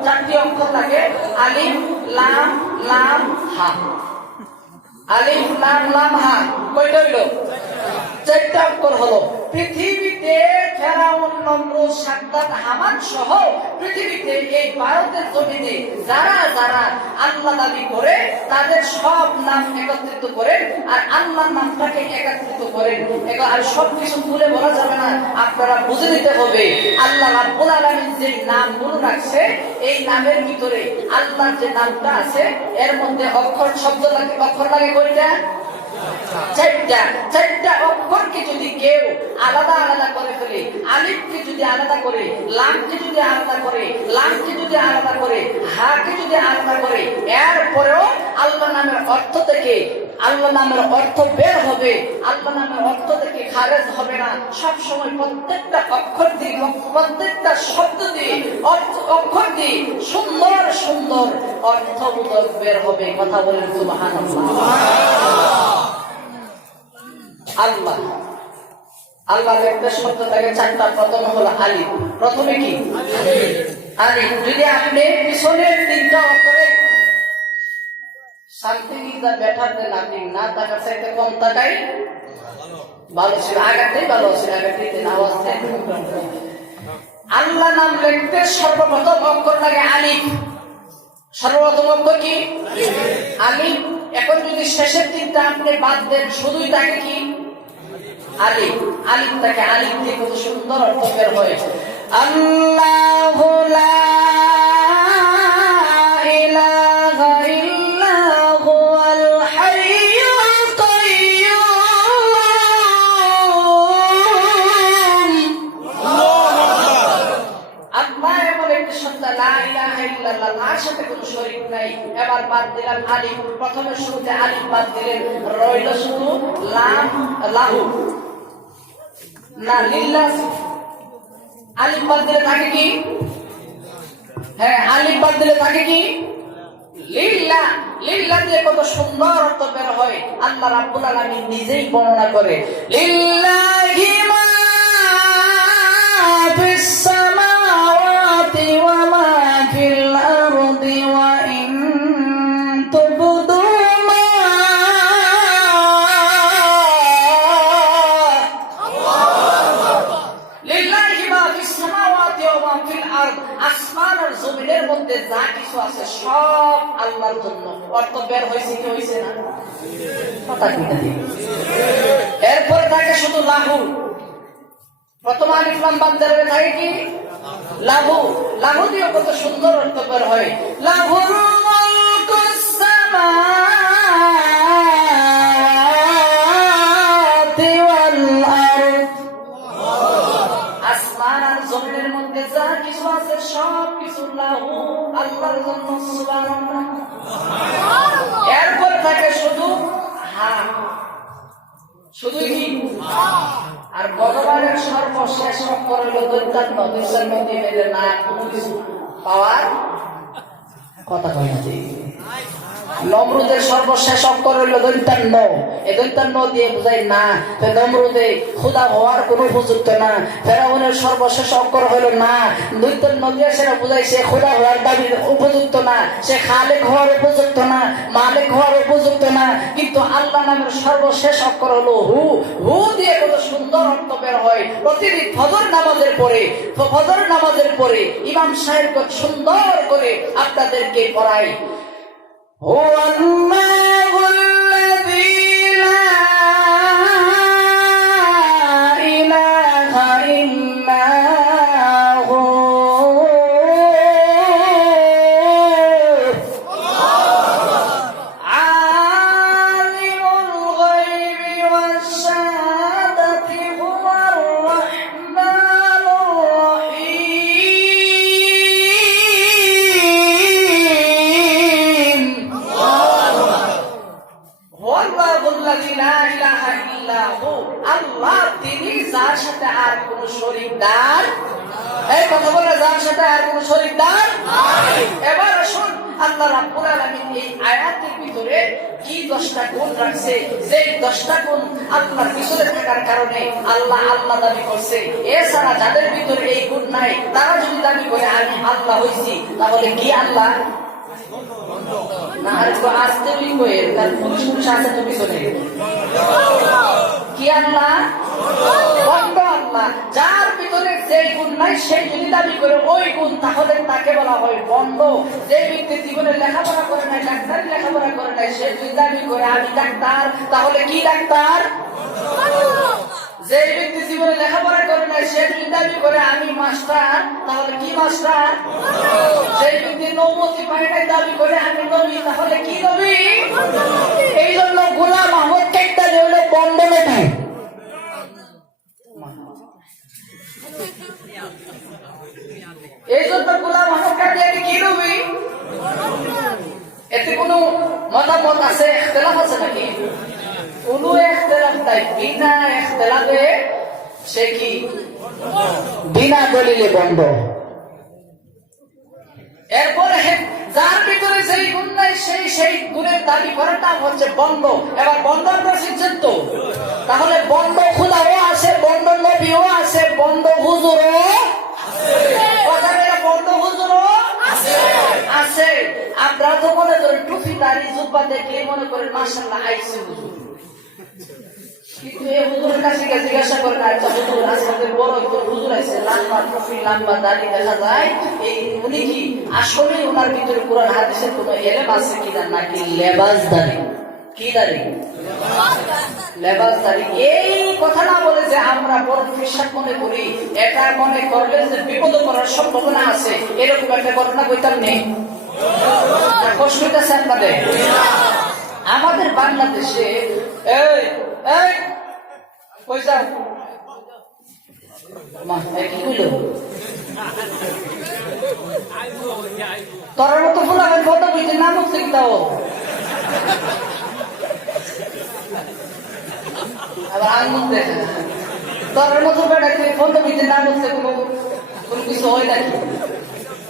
4টি অক্ষর লাগে, আলিফ লাম লাম হা। আলিফ লাম লাম হা কয়টা হইল? 4টা অক্ষর হলো। পৃথিবীতে ফেরাউন, নমরুদ, সাদ্দাত, হামান সহ পৃথিবীতে এই ভারতের জমিনে যারা যারা আল্লাহ দাবি করে, তাদের সব নাম একত্রিত করেন আর আল্লাহর নামটাকে একত্রিত করেন। আর সবকিছু তুলে বলা যাবে না, আপনারা বুঝে নিতে হবে আল্লাহ রাব্বুল আলামিন যে নামগুলো রাখছে, এই নামের ভিতরে আল্লাহর যে নামটা আছে, এর মধ্যে অক্ষর শব্দ লাগে, অক্ষর লাগে কয়টা? 4টা অক্ষরকে যদি কেউ আলাদা আলাদা করে ফেলে, আলিফকে যদি আলাদা করে, লামকে যদি আলাদা করে, লামকে যদি আলাদা করে, হাকে যদি আলাদা করে, এরপরেও আল্লাহ নামের অর্থ থেকে আল্লাহ নামের অর্থ বের হবে, আল্লাহ নামের অর্থ থেকে খারেজ হবে না। সব সময় প্রত্যেকটা অক্ষর দিয়ে, প্রত্যেকটা শব্দ দিয়ে, অক্ষর দিয়ে সুন্দর সুন্দর অর্থবোধক বের হবে। কথা বলেন সুবহানাল্লাহ। আল্লাহ আল্লাহ একটা শব্দ থাকে 4টা। প্রথম হলো আলিফ। প্রথমে কি? আলিফ। যদি আপনি পিছনের 3টা অক্ষরে something is the better then nothing না থাকার চাইতে কম থাকাই ভালো ছিল। আগেতেই ভালো ছিল, আগেতেই আওয়াজ থেকে। আল্লাহ নাম লিখতে সর্বপ্রথম অক্ষর লাগে আলিফ। সর্বপ্রথম অক্ষর কি? আলিফ। এখন যদি শেষের 3টা আপনি বাদ দেন, শুধুই থাকে কি? আলিফ। আলিফ থেকে আলিফ দিয়ে কত সুন্দর অর্থ বের হয়। আল্লাহু লা ইলাহা ইল্লা হুয়াল হাইয়ুল কাইয়্যুম। আল্লাহ এমন একটি সত্তা, লা ইলাহা ইল্লাল্লাহ, তার সাথে কোনো শরীক নাই। এবার বাদ দিলাম আলিফ। প্রথমে শুরুতে আলিফ বাদ দিলেন, রইল শুধু লাম, লাহু না লিল্লাহ। আলিফ বাদ দিলে থাকে কি? হ্যাঁ, আলিফ বাদ দিলে থাকে কি? লিল্লাহ। লিল্লাহ দিয়ে কত সুন্দর অর্থ বের হয়। আল্লাহ রাব্বুল আলামিন নিজেই বর্ণনা করে, লিল্লাহি মা ফিস সামাওয়াতি ওয়া মা ফিল আরদি ওয়া ইন তুবদু মা লিল্লাহি মা ফিস সামাওয়াতি ওয়া মা ফিল আরদ। আসমান আর জমিনের মধ্যে যা কিছু আছে সব আল্লাহর জন্য। অর্থ বের হয়েছে কি হয়েছে না? কথা কি? এরপরে থাকে শুধু লাহু। প্রথম আলিফ লাম বাদ দিলে থাকে কি? লাহু। লাহু দিয়ে কত সুন্দর অর্থ বের হয়। লাহুল মুলকুস সামাওয়াতি ওয়াল আরদ। আসমান আর জমিনের মধ্যে যা কিছু আছে সব কিছু লাহু, আল্লাহর জন্য। সুবহানাল্লাহ। এরপর থাকে শুধু হা। শুধু কি? আর ভগবানের সর্বশেষ অক্ষর হলো দৈত্যাত্ম। দুইটার মধ্যে মেলে না কোনো কিছু পাওয়ার কথা কয় না। নমরুদের সর্বশেষ অক্ষর হইল দৈন্তান্ন। এই দৈন্তান্ন দিয়ে বুঝাই না নমরুদে খোদা হওয়ার কোন উপযুক্ত না। ফেরাউনের সর্বশেষ অক্ষর হইল না। দৈন্তান্ন দিয়ে সেটা বুঝাই সে খোদা হওয়ার দাবির উপযুক্ত না, সে খালেক হওয়ার উপযুক্ত না, মালিক হওয়ার উপযুক্ত না। কিন্তু আল্লাহ নামের সর্বশেষ অক্ষর হলো হু। হু দিয়ে কত সুন্দর অর্থ বের হয়। প্রতিদিন ফজর নামাজের পরে ইমাম সাহেব কত সুন্দর করে আপনাদেরকে পড়ায়। هو الله الذي لا إله إلا هو عالم الغيب والشهادة هو الرحمن الرحيم আল্লাহ তিনি যার সাথে আর কোন শরীকদার, এই কথা বলে যার সাথে আর কোন শরীকদার। এবার আসুন আল্লাহ রাব্বুল আলামিন এই আয়াতের ভিতরে কি 10টা গুণ রাখছে, যে 10টা গুণ আল্লাহর ভিতরে থাকার কারণে আল্লাহ আল্লাহ দাবি করছে। এছাড়া যাদের ভিতরে এই গুণ নাই তারা যদি দাবি করে আমি আল্লাহ হইছি, তাহলে কি আল্লাহ না? আর তো আসতে কয়ে তার পুরুষ আছে তো পিছনে কি আল্লাহ? বন্ধ আল্লাহ। যার ভিতরে যে গুণ নাই সেই যদি দাবি করে ওই গুণ, তাহলে তাকে বলা হয় বন্ধ। যে ব্যক্তি জীবনে লেখাপড়া করে নাই, ডাক্তারি লেখাপড়া করে নাই, সে যদি দাবি করে আমি ডাক্তার, তাহলে কি ডাক্তার? যে ব্যক্তি জীবনে লেখাপড়া করে নাই, সে যদি দাবি করে আমি মাস্টার, তাহলে কি মাস্টার? যে ব্যক্তি নবুয়ত পায় নাই, দাবি করে আমি নবী, তাহলে কি নবী? এই জন্য গোলাম আহমদ একটা হলো বন্ধ নেই। এই জন্য গোলাম আহমদ কাদিয়ানী কি নবী? এতে কোনো মতামত আছে, ইখতিলাফ আছে নাকি? কোনো ইখতিলাফ নাই। বিনা ইখতিলাফে সে কি বিনা দলিলে বন্ধ। এরপরে যার ভিতরে সেই গুণ নাই সেই গুণের দাবি করাটা হচ্ছে বন্ধ। এবার বন্ধ আপনার সিদ্ধান্ত। তাহলে বন্ধ খোদাও আছে, বন্ধ নবীও আছে, বন্ধ হুজুরও বন্ধ হুজুরও আছে। আপনারা তো মনে করেন টুপি দাড়ি জুব্বা দেখলে মনে করেন মাশাআল্লাহ আইছে হুজুর, কিন্তু এই হুজুরের কাছে জিজ্ঞাসা করেন আচ্ছা হুজুর আজকে বড় হুজুর আছে, লম্বা টুপি লম্বা দাড়ি দেখা যায়, এই উনি কি আসলে ওনার ভিতরে কোরআন হাদিসের কোনো এলেম আছে কিনা, নাকি লেবাসদারি? কি দাড়ি? লেবাসদারি। এই কথা না বলে যে আমরা বড় বিশ্বাস মনে করি, এটা মনে করলে যে বিপদ করার সম্ভাবনা আছে, এরকম একটা ঘটনা কইতাম নেই। কষ্ট হইতেছে আপনাদের? আমাদের বাংলাদেশে এই এই কই যাও মা কি কইল তোর মতো ফুল আমি কত বুঝতে নাম হচ্ছে কি দাও আবার আঙুল দেখে তোর মতো বেড়া তুই কত বুঝতে নাম হচ্ছে কোনো কিছু হয় নাকি?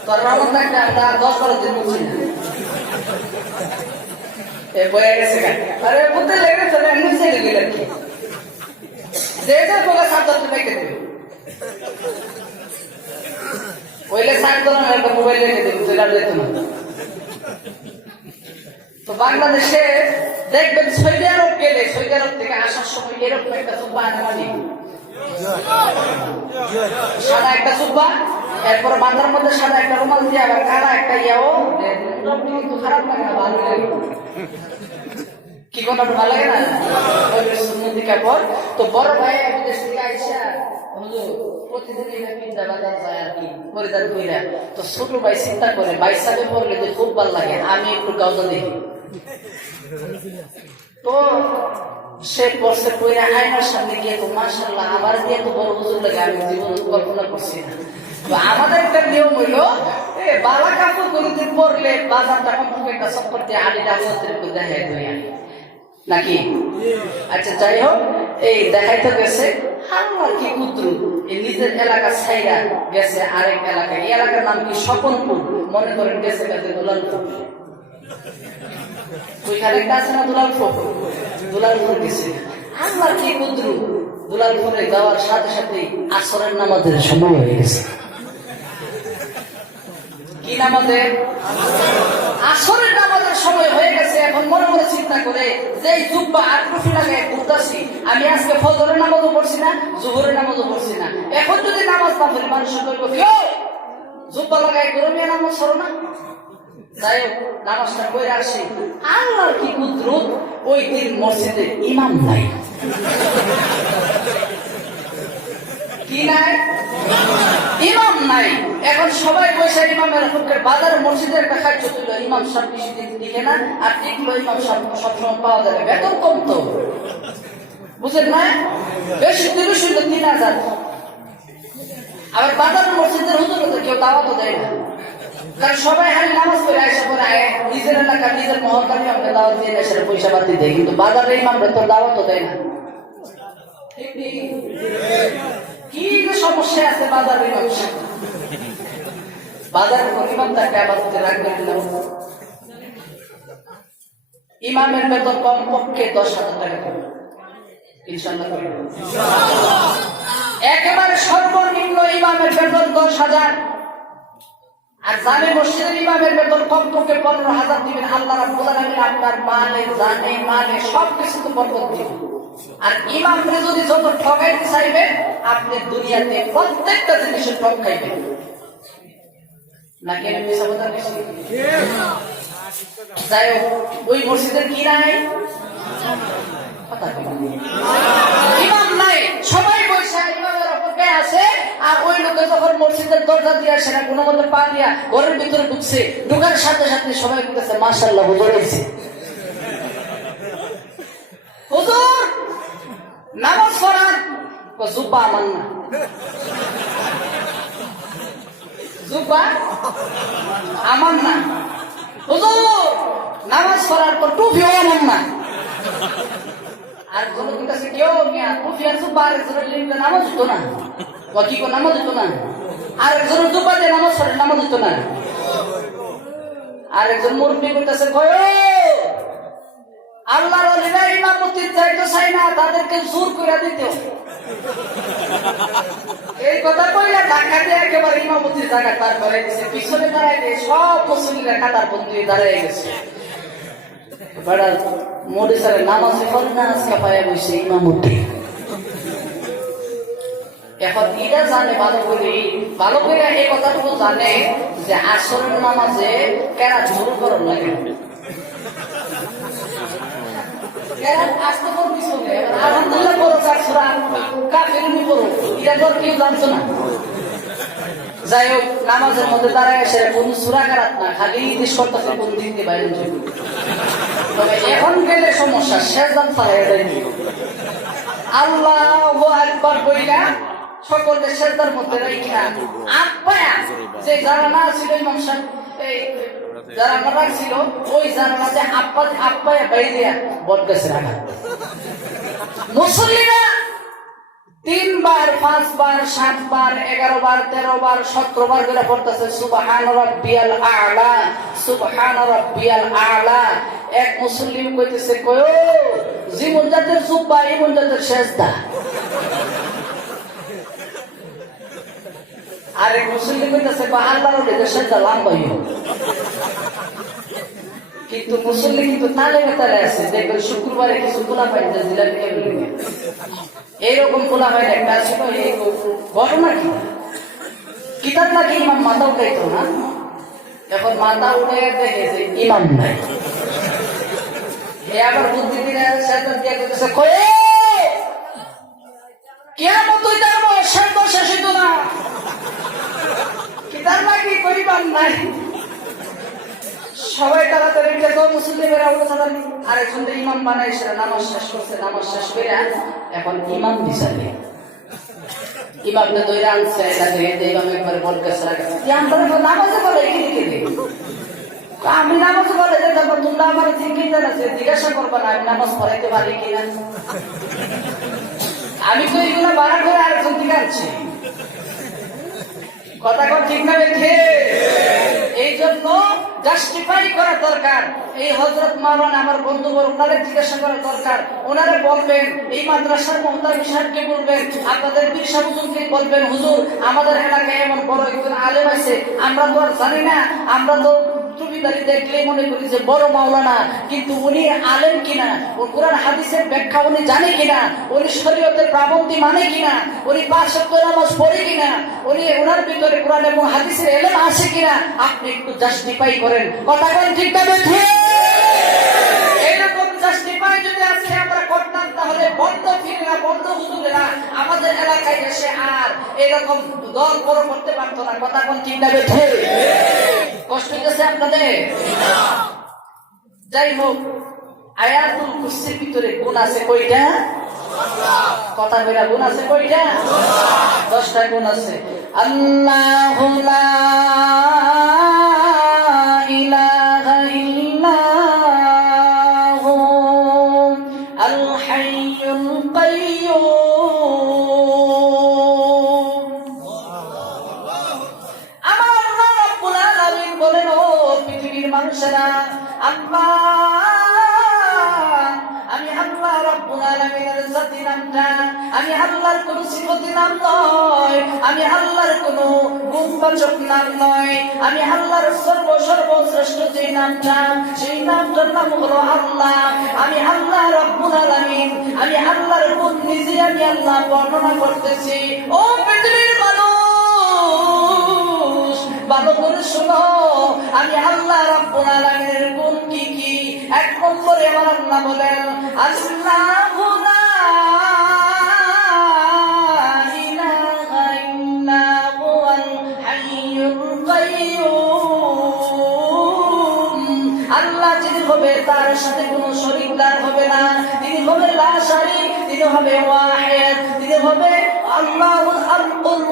তোর আমার একটা 10-12 দিন বুঝছি না বয়ে গেছে গান। আরে বুঝতে লেগে চলে নিচে লেগে কি যে বলে সাবধান রেখে দেবে, ওইলে সাবধান একটা মোবাইল রেখে দেবে, সেটা যেত না। তো বাংলাদেশে দেখবেন সৌদি আরব গেলে, সৌদি আরব থেকে আসার সময় এরকম একটা সুব্বা আনে মানি, সাদা একটা সুব্বা, এরপর মাথার মধ্যে সাদা একটা রুমাল দিয়ে আবার কালা একটা ইয়াও, কিন্তু খারাপ লাগে না, ভালো লাগে। কি কোন ভালো লাগে না সুন্নতি কাপড়? তো বড় ভাই বিদেশ থেকে আইসা হুজুর প্রতিদিন এটা পিঠা বাজার যায় আর কি পরিধান কইরা, তো ছোট ভাই চিন্তা করে বাইসাবে পড়লে তো খুব ভালো লাগে, আমি একটু গাউজা দেখি। তো সে পড়ছে কইরা আয়নার সামনে গিয়ে তো মাশাআল্লাহ আমার দিয়ে তো বড় হুজুর লাগে, আমি জীবন কল্পনা করছি না। তো আমাদের একটা নিয়ম হইলো বালা কাপড় কোনদিন পরলে বাজারটা কমপক্ষে একটা চক্কর দিয়ে আড়িটা অতিরিক্ত দেখাই দেয় নাকি? আচ্ছা যাই হোক, এই দেখাইতে গেছে আর কি কুদ্রু এই নিজের এলাকা ছাইরা গেছে আরেক এলাকায়। এই এলাকার নাম কি স্বপনপুর। মনে করেন গেছে কাছে দুলালপুর, ওইখানে একটা আছে না দুলালপুর, দুলালপুর গেছে। আল্লাহ কি কুদরু, দুলালপুরে যাওয়ার সাথে সাথে আসরের নামাজের সময় হয়ে গেছে। কি নামাজের? আসরের নামাজের সময় হয়ে গেছে। এখন মনে মনে চিন্তা করে যে জুব্বা আর টুপি লাগায় ঘুরতাছি, আমি আজকে ফজরের নামাজও পড়ছি না, জোহরের নামাজও পড়ছি না, এখন যদি নামাজ না পড়ি মানুষ বলবো কেউ জুব্বা লাগায় গরমে নামাজ সরো না। যাই হোক নামাজটা করে আসি। আল্লাহর কি কুদরত, ওই দিন মসজিদে ইমাম নাই। কি নাই? ইমাম নাই। এখন সবাই বসে ইমামের হুকুমের বাজারে মসজিদের একটা কাজ চলছিল, ইমাম সাহেব বেশি দিন দিকে না, আর দেখলো ইমাম সাহেব সবসময় পাওয়া যাবে, বেতন কম তো, বুঝলেন না? বেশি দিন শুনলো 3000। আবার বাজারের মসজিদের হুজুর কেউ দাওয়াতও দেয় না, কারণ সবাই হারি নামাজ পড়ে আসে পরে নিজের এলাকা নিজের মহল্লার ইমামকে দাওয়াত দিয়ে এসে পয়সা পাতি দেয়, কিন্তু বাজারে ইমামরা তো দাওয়াতও দেয় না। কি যে সমস্যা আছে বাজারের ব্যবসা, বাজারের ইমাম তাকে আবাদতে রাখবেন না। ইমামের বেতন কমপক্ষে 10,000 টাকা করে, ইনশাআল্লাহ একেবারে সর্বনিম্ন ইমামের বেতন 10,000। আর জামে মসজিদের ইমামের বেতন কমপক্ষে 15,000 দিবেন। আল্লাহ রাব্বুল আলামিন আপনার মালে জানে মালে সবকিছু তো বরকত দিবেন। আর ইমামকে যদি যত ঠকাইতে চাইবেন, আপনি দুনিয়াতে প্রত্যেকটা জিনিসের ঠক খাইবেন না। কেন মিশা কথা বেশি? যাই হোক, ওই মসজিদের কি নাই? ইমাম নাই, সবাই বসে ইমামের অপেক্ষায় আছে। আর ওই লোকে যখন মসজিদের দরজা দিয়ে আসে না, কোনো মতে পা দিয়া ঘরের ভিতরে ঢুকছে, ঢুকার সাথে সাথে সবাই বলতেছে মাশাআল্লাহ হুজুর হয়েছে। হুজুর নামাজ পড়ান, জুব্বা আমার না, জুব্বা আমার না। হুজুর নামাজ পড়ার পর টুপিও আমার না। আর কোনো কাছে কেউ টুপি আর জুব্বা আর একজনের নামাজ হতো না, কি করে নামাজ হতো না। আর একজনের জুব্বা দিয়ে নামাজ পড়ে নামাজ হতো না। আর একজন মুরব্বী করতেছে কয় আল্লাহর ওলিরা ইমামতির যাইতে চাই না, তাদেরকে জোর করে দিতে। এই কথা কইলা ধাক্কা দিয়ে একেবারে ইমামতির জায়গা তার করে দিছে, পিছনে দাঁড়ায় দিয়ে সব মুসল্লিরা কাতার বন্ধু দাঁড়িয়ে গেছে। মোদি সাহেব নামাজে পড়ে না, আজকে পায়ে বসে ইমামতি। এখন এটা জানে ভালো করে, ভালো করে এই কথাটুকু জানে যে আসরের নামাজে কেরা জোর করার লাগে। আলহামদুলিল্লাহ করো, কাফিরুনি করো, এটা তোর কেউ জানতো না। যাই হোক নামাজের মধ্যে দাঁড়ায় এসে কোন সূরা কারাত না, খালি নির্দেশ করতেছে কোন দিন দিয়ে বাইরে যাবে। তবে এখন গেলে সমস্যা, শেষদান ফালাই যায়নি। আল্লাহু আকবার কইলা সকলকে শেষদার মধ্যে রাইখা আপায়া যে যারা না ছিল ইমাম সাহেব, এই যারা আমরা ছিল ওই জানালাতে আপায়া বাইরে বটগাছে রাখা। মুসল্লিরা 3 বার 5 বার 7 বার 11 বার 13 বার 17 বার করে পড়তেছে সুবহান রাব্বিয়াল আ'লা, সুবহান রাব্বিয়াল আ'লা। এক মুসল্লি কইতেছে কয় জীবন জাতের জুব্বা ইমন জাতের সেজদা। আর এক মুসল্লি কইতেছে বা আল্লাহর ওদের সেজদা লম্বাইও। কিন্তু মুসল্লি কিন্তু তালে তালে আছে, দেখবেন শুক্রবারে কিছু খোলা পাই যে জিলাপি খেয়ে এইরকম খোলা হয় একটা ছিল। এই ঘটনা কি কিতাব নাকি ইমাম মাথা উঠাইতো না, এখন মাথা উঠে দেখে যে ইমাম নাই। এ আবার বুদ্ধি দিয়ে দিয়ে করতেছে কয়ে কিয়ামত হইতে আমার শেষ শেষ হইতো না, কিতাব নাকি কইবার নাই। সবাই তাড়াতাড়ি মুসলিমেরা আরেকজন ইমাম বানাই সেটা নামাজ শেষ করছে। নামাজ শেষ করে এখন ইমাম বিচারে ইমামকে দইরা আনছে, ইমাম একবারে বলতেছে নামাজে বলে আমি নামাজ বলে যে তারপর তোমরা আমার জিজ্ঞাসা করবা না আমি নামাজ পড়াইতে পারি কিনা। আমি তো এইগুলো বাড়া করে আরেকজন দিকে আনছি, কথা কর ঠিক না রেখে। এই জন্য জাস্টিফাই করা দরকার। এই হযরত মাওলানা আমার বন্ধু ওনারে জিজ্ঞাসা করা দরকার, ওনারে বলবেন, এই মাদ্রাসার মুহতামিম সাহেবকে বলবেন, আপনাদের পীর সাহেব হুজুরকে বলবেন, হুজুর আমাদের এলাকায় এমন বড় একজন আলেম আছে, আমরা তো আর জানি না, আমরা তো টুপিদারি দেখলেই মনে করি যে বড় মাওলানা, কিন্তু উনি আলেম কিনা, ও কোরআন হাদিসের ব্যাখ্যা উনি জানে কিনা, উনি শরীয়তের পাবন্দি মানে কিনা, উনি 5 ওয়াক্ত নামাজ পড়ে কিনা, উনি ওনার ভিতরে কোরআন এবং হাদিসের ইলম আছে কিনা, আপনি একটু জাস্টিফাই করেন। কথা বলেন ঠিক না ঠিক? এরকম জাস্টিফাই যদি আজকে আমরা করতাম, তাহলে বন্ধ ফিরেরা, বন্ধ হুজুরেরা আমাদের এলাকায় এসে আর এরকম দল বড় করতে পারতো না। কথা কোন ঠিক না ঠিক? কষ্ট হচ্ছে আপনাদের? যাই হোক, আয়াতুল কুরসির ভিতরে গুণ আছে কয়টা? কথা বলা গুণ আছে কয়টা? 10টা গুণ আছে। আল্লাহু লা ইলাহা ইল্লাহু আল হাইয়ুল কাইয়্যুম। আমার আল্লাহ রাব্বুল আলামিন বলেন, ও পৃথিবীর মানুষেরা, আমি আল্লাহ রাব্বুল আলামিনের জাতি নামটা, আমি আল্লাহর কোন সিফাতি নাম নয়, আমি আল্লাহর কোন গুণবাচক নাম নয়, আমি আল্লাহর সর্বশ্রেষ্ঠ যে নামটা, সেই নামটার নাম হলো আল্লাহ। আমি আল্লাহ রাব্বুল আলামিন, আমি আল্লাহর গুণ নিজে আমি আল্লাহ বর্ণনা করতেছি। ও পৃথিবীর মানুষ, ভালো করে শোনো, আমি আল্লাহ রাব্বুল আলামিনের গুণ কি কি। 1 নম্বরে আমার আল্লাহ বলেন, আল্লাহু লা ইলাহা ইল্লাহু আল হাইয়ুল কাইয়্যুম। আল্লাহ যিনি হবে, তার সাথে কোনো শরীকদার হবে না, তিনি হবে লা শারীক, তিনি হবে ওয়াহিদ, তিনি হবে আল্লাহুল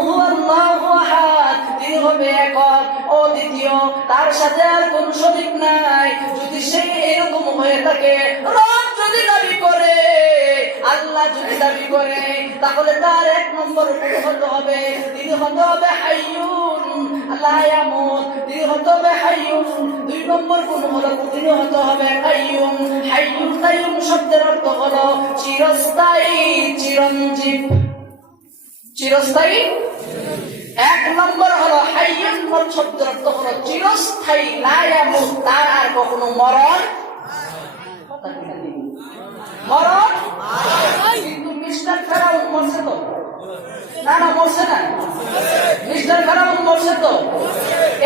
হুয়াল্লাহু আহাদ, তিনি হবে একক, অদ্বিতীয়, তার সাথে আর কোন শরীক নাই। যদি সে এরকম হয়ে থাকে, রব যদি দাবি করে, আল্লাহ যদি দাবি করে, তাহলে তার 1 নম্বর গুণ হতে হবে, তিনি হতে হবে হাইয়ুন লা ইয়ামুত, তিনি হতে হবে হাইয়ুন। 2 নম্বর গুণ হলো তিনি হতে হবে কাইয়ুম। হাইয়ুন কাইয়ুম শব্দের অর্থ হলো চিরস্থায়ী, চিরঞ্জীব, চিরস্থায়ী। 1 নম্বর হলো হাইয়ুন শব্দের অর্থ হলো চিরস্থায়ী, লা ইয়ামুত, তার আর কখনো মরণ কিন্তু মিস্টার ফেরাউন মরছে তো? না, মরছে না। মিস্টার ফেরাউন মরছে তো?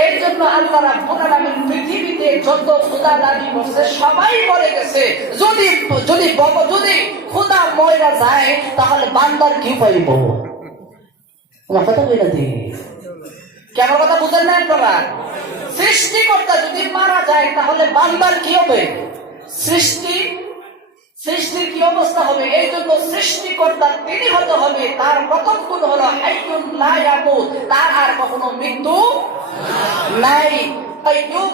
এই জন্য আল্লাহ রাব্বুল আলামিন পৃথিবীতে যত খোদা দাবি করছে সবাই মরে গেছে। যদি খোদা মরে যায়, তাহলে বান্দার কি পাইব? তোমার কথা বলে দিই, কেমন কথা বুঝেন না আপনারা? সৃষ্টিকর্তা যদি মারা যায়, তাহলে বান্দার কি হবে? সৃষ্টির কি অবস্থা হবে? এই জন্য সৃষ্টিকর্তা তিনি হতে হবে। তার প্রথম গুণ হলো হাইয়ুন লা ইয়ামুত, তার আর কখনো মৃত্যু নাই। কাইয়ুম,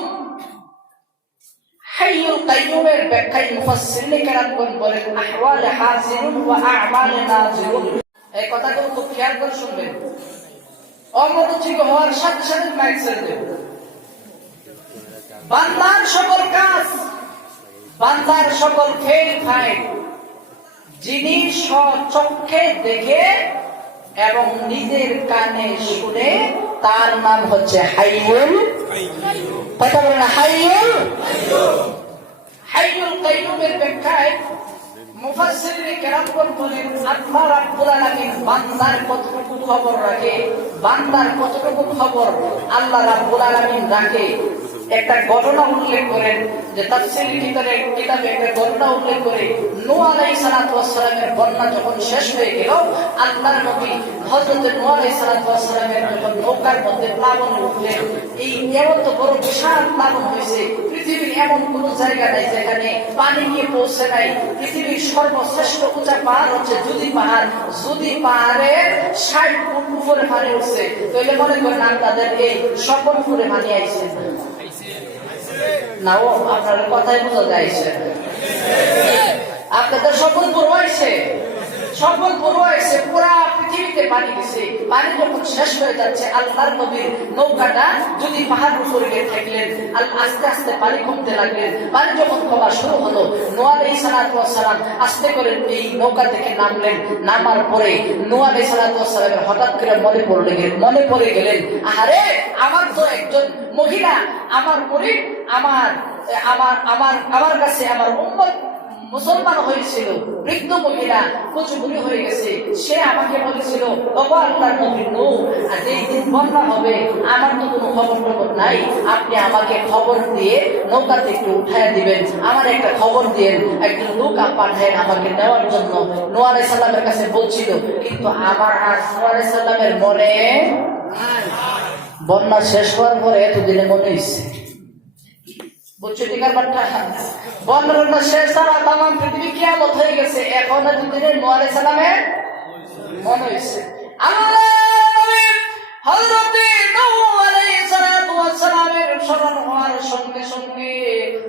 হাইয়ুল কাইয়ুমের ব্যাখ্যায় মুফাসসিরিনে কেরামগণ বলেন, আহওয়ালে হাজিরুন ওয়া আ'মালে নাজিরুন। এই কথাগুলো খুব খেয়াল করে শুনবেন। অমনোযোগী হওয়ার সাথে সাথে মাইক ছেড়ে দেবেন। বান্দার সকল কাজ, বান্দার সকল খেল ফাইল যিনি স্বচক্ষে দেখে এবং নিজের কানে শুনে, তার নাম হচ্ছে হাইয়ুল। কথা বলেন হাইয়ুল। হাইয়ুল কাইয়ুমের ব্যাখ্যায় মুফাসসিরিনে কেরামগণ বলেন, আল্লাহ রাব্বুল আলামিন বান্দার কতটুকু খবর রাখে, বান্দার কতটুকু খবর আল্লাহ রাব্বুল আলামিন রাখে। একটা ঘটনা উল্লেখ করেন, যে তাফসীরের কিতাবে একটা ঘটনা উল্লেখ করে, নূহ আলাইহিস সালাতু ওয়াস সালামের বন্যা যখন শেষ হয়ে গেল, আল্লাহর নবী হযরত নূহ আলাইহিস সালাতু ওয়াস সালামের যখন নৌকার মধ্যে প্লাবন উঠলেন, এই এত বড় বিশাল প্লাবন হয়েছে, পৃথিবীর এমন কোন জায়গা নাই যেখানে পানি গিয়ে পৌঁছে নাই। পৃথিবীর সর্বশ্রেষ্ঠ উঁচা পাহাড় হচ্ছে জুদি পাহাড়। জুদি পাহাড়ের 60 ফুট উপরে পানি উঠছে। তাহলে মনে করেন আপনাদের এই সকল উপরে পানি আইছে না? ও আপনার কথাই বোঝা যাইছে, আপনাদের সকল পূর্ব আইছে, সকল বড় হয়েছে, পুরা পৃথিবীতে পানি গেছে। পানি যখন শেষ হয়ে যাচ্ছে, আল্লাহর নবীর নৌকাটা যদি পাহাড় উপরে গিয়ে থাকলেন, আস্তে আস্তে পানি কমতে লাগলেন। পানি যখন কমা শুরু হলো, নূহ আলাইহিস সালাম আস্তে করে এই নৌকা থেকে নামলেন। নামার পরে নূহ আলাইহিস সালামের হঠাৎ করে মনে পড়ে গেলেন, আরে আমার তো একজন মহিলা, আমার মুরিদ, আমার কাছে আমার উম্মত মুসলমান হয়েছিল, বৃদ্ধ মহিলা কচুগুলি হয়ে গেছে। সে আমাকে বলেছিল, বাবা আল্লাহর নবী নূহ, আজ এই দিন বন্যা হবে, আমার তো কোনো খবর নাই, আপনি আমাকে খবর দিয়ে নৌকাতে একটু উঠায় দিবেন, আমার একটা খবর দিয়ে একজন লোক পাঠায় আমাকে নেওয়ার জন্য। নূহ আলাইহিস সালামের কাছে বলছিল, কিন্তু আমার আর নূহ আলাইহিস সালামের মনে, বন্যা শেষ হওয়ার পরে এতদিনে মনে হয়েছে, বুঝছো টিকার বার্তা, বন্যা শেষ তারা তামাম পৃথিবী কিয়ামত হয়ে গেছে, এখন এতদিনে নূহ আলাইহিস সালামের মনে হয়েছে। হযরতে নূহ আলাইহিস সালামের স্মরণ হওয়ার সঙ্গে সঙ্গে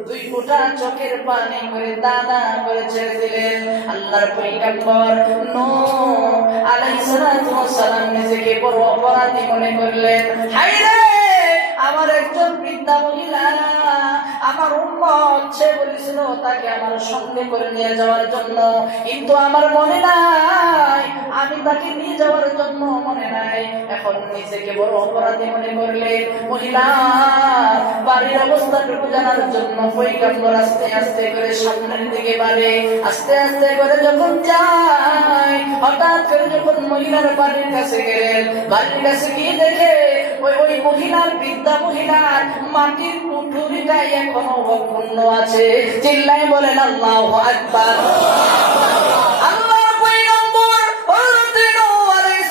দুই ফোঁটা চোখের পানি করে দানা করে ছেড়ে দিলেন। আল্লাহর পয়গম্বর নূহ আলাইহিস সালাম নিজেকে বড় অপরাধী মনে করলেন। হায়রে, আমার একজন বৃদ্ধা মহিলা, আমার উম্মত, সে বলেছিল তাকে আমার সঙ্গে করে নিয়ে যাওয়ার জন্য, কিন্তু আমার মনে নাই, আমি তাকে নিয়ে যাওয়ার জন্য মনে নাই। এখন নিজেকে বড় অপরাধী মনে করলে মহিলা বাড়ির অবস্থাটুকু জানার জন্য পয়গম্বর আস্তে আস্তে করে সামনের দিকে বাড়ে। আস্তে আস্তে করে যখন যায়, হঠাৎ করে যখন মহিলার বাড়ির কাছে গেলেন, বাড়ির কাছে গিয়ে দেখে ওই মহিলার, বৃদ্ধা মহিলার মাটির কুঠুরিটা এখনো অক্ষুণ্ণ আছে। চিল্লায় বলেন আল্লাহু আকবার। আল্লাহর পয়গম্বর হযরত নূহ আলাইহিস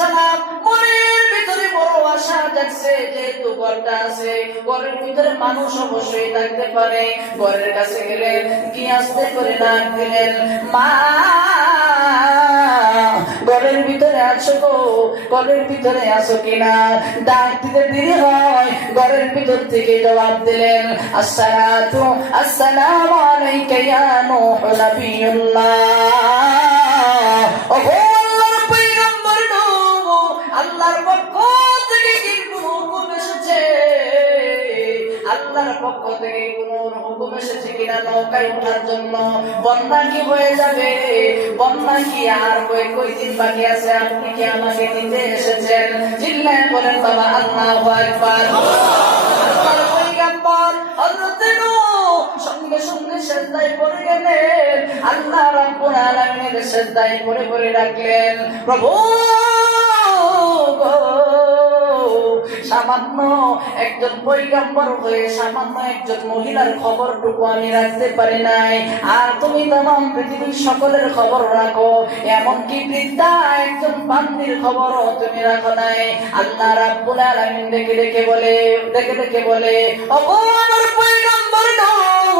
সালাম মনের ভিতরে বড় আশা জাগছে, যেহেতু ঘরটা আছে, ঘরের ভিতরে মানুষ অবশ্যই থাকতে পারে। ঘরের কাছে গেলেন, কি আস্তে করে ডাক দিলেন, মা, ঘরের ভিতরে আছো গো, ঘরের ভিতরে আছো কিনা? ডাক দিতে দেরি হয়, ঘরের ভিতর থেকে জবাব দিলেন, আসসালামু আলাইকা ইয়া নূহ নবিয়ুল্লাহ। ওগো আল্লাহর পয়গম্বর নূহ, আল্লাহর পক্ষ থেকে কি কোনো হুকুম এসেছে? আল্লাহর পক্ষ থেকে কোনো হুকুম এসেছে কিনা নৌকায় ওঠার জন্য? বন্যা কি হয়ে যাবে? বন্যা কি আর কয়দিন বাকি আছে? আপনি কি আমাকে নিতে এসেছেন? চিল্লায় বলেন বাবা আল্লাহু আকবার। আল্লাহর পয়গম্বর হযরত নূহ সঙ্গে সঙ্গে সিজদায় পড়ে গেলেন। আল্লাহ রাব্বুল আলামিনের সিজদায় পড়ে ডাকলেন, প্রভু, সামান্য একজন পয়গম্বর হয়ে সামান্য একজন মহিলার খবরটুকু আমি রাখতে পারি নাই, আর তুমি তামাম পৃথিবীর সকলের খবর রাখো, এমনকি বৃদ্ধা একজন বান্দির খবরও তুমি রাখো নাই। আল্লাহ রাব্বুল আলামিন দেখে বলে, ওগো আমার পয়গম্বর নূহ,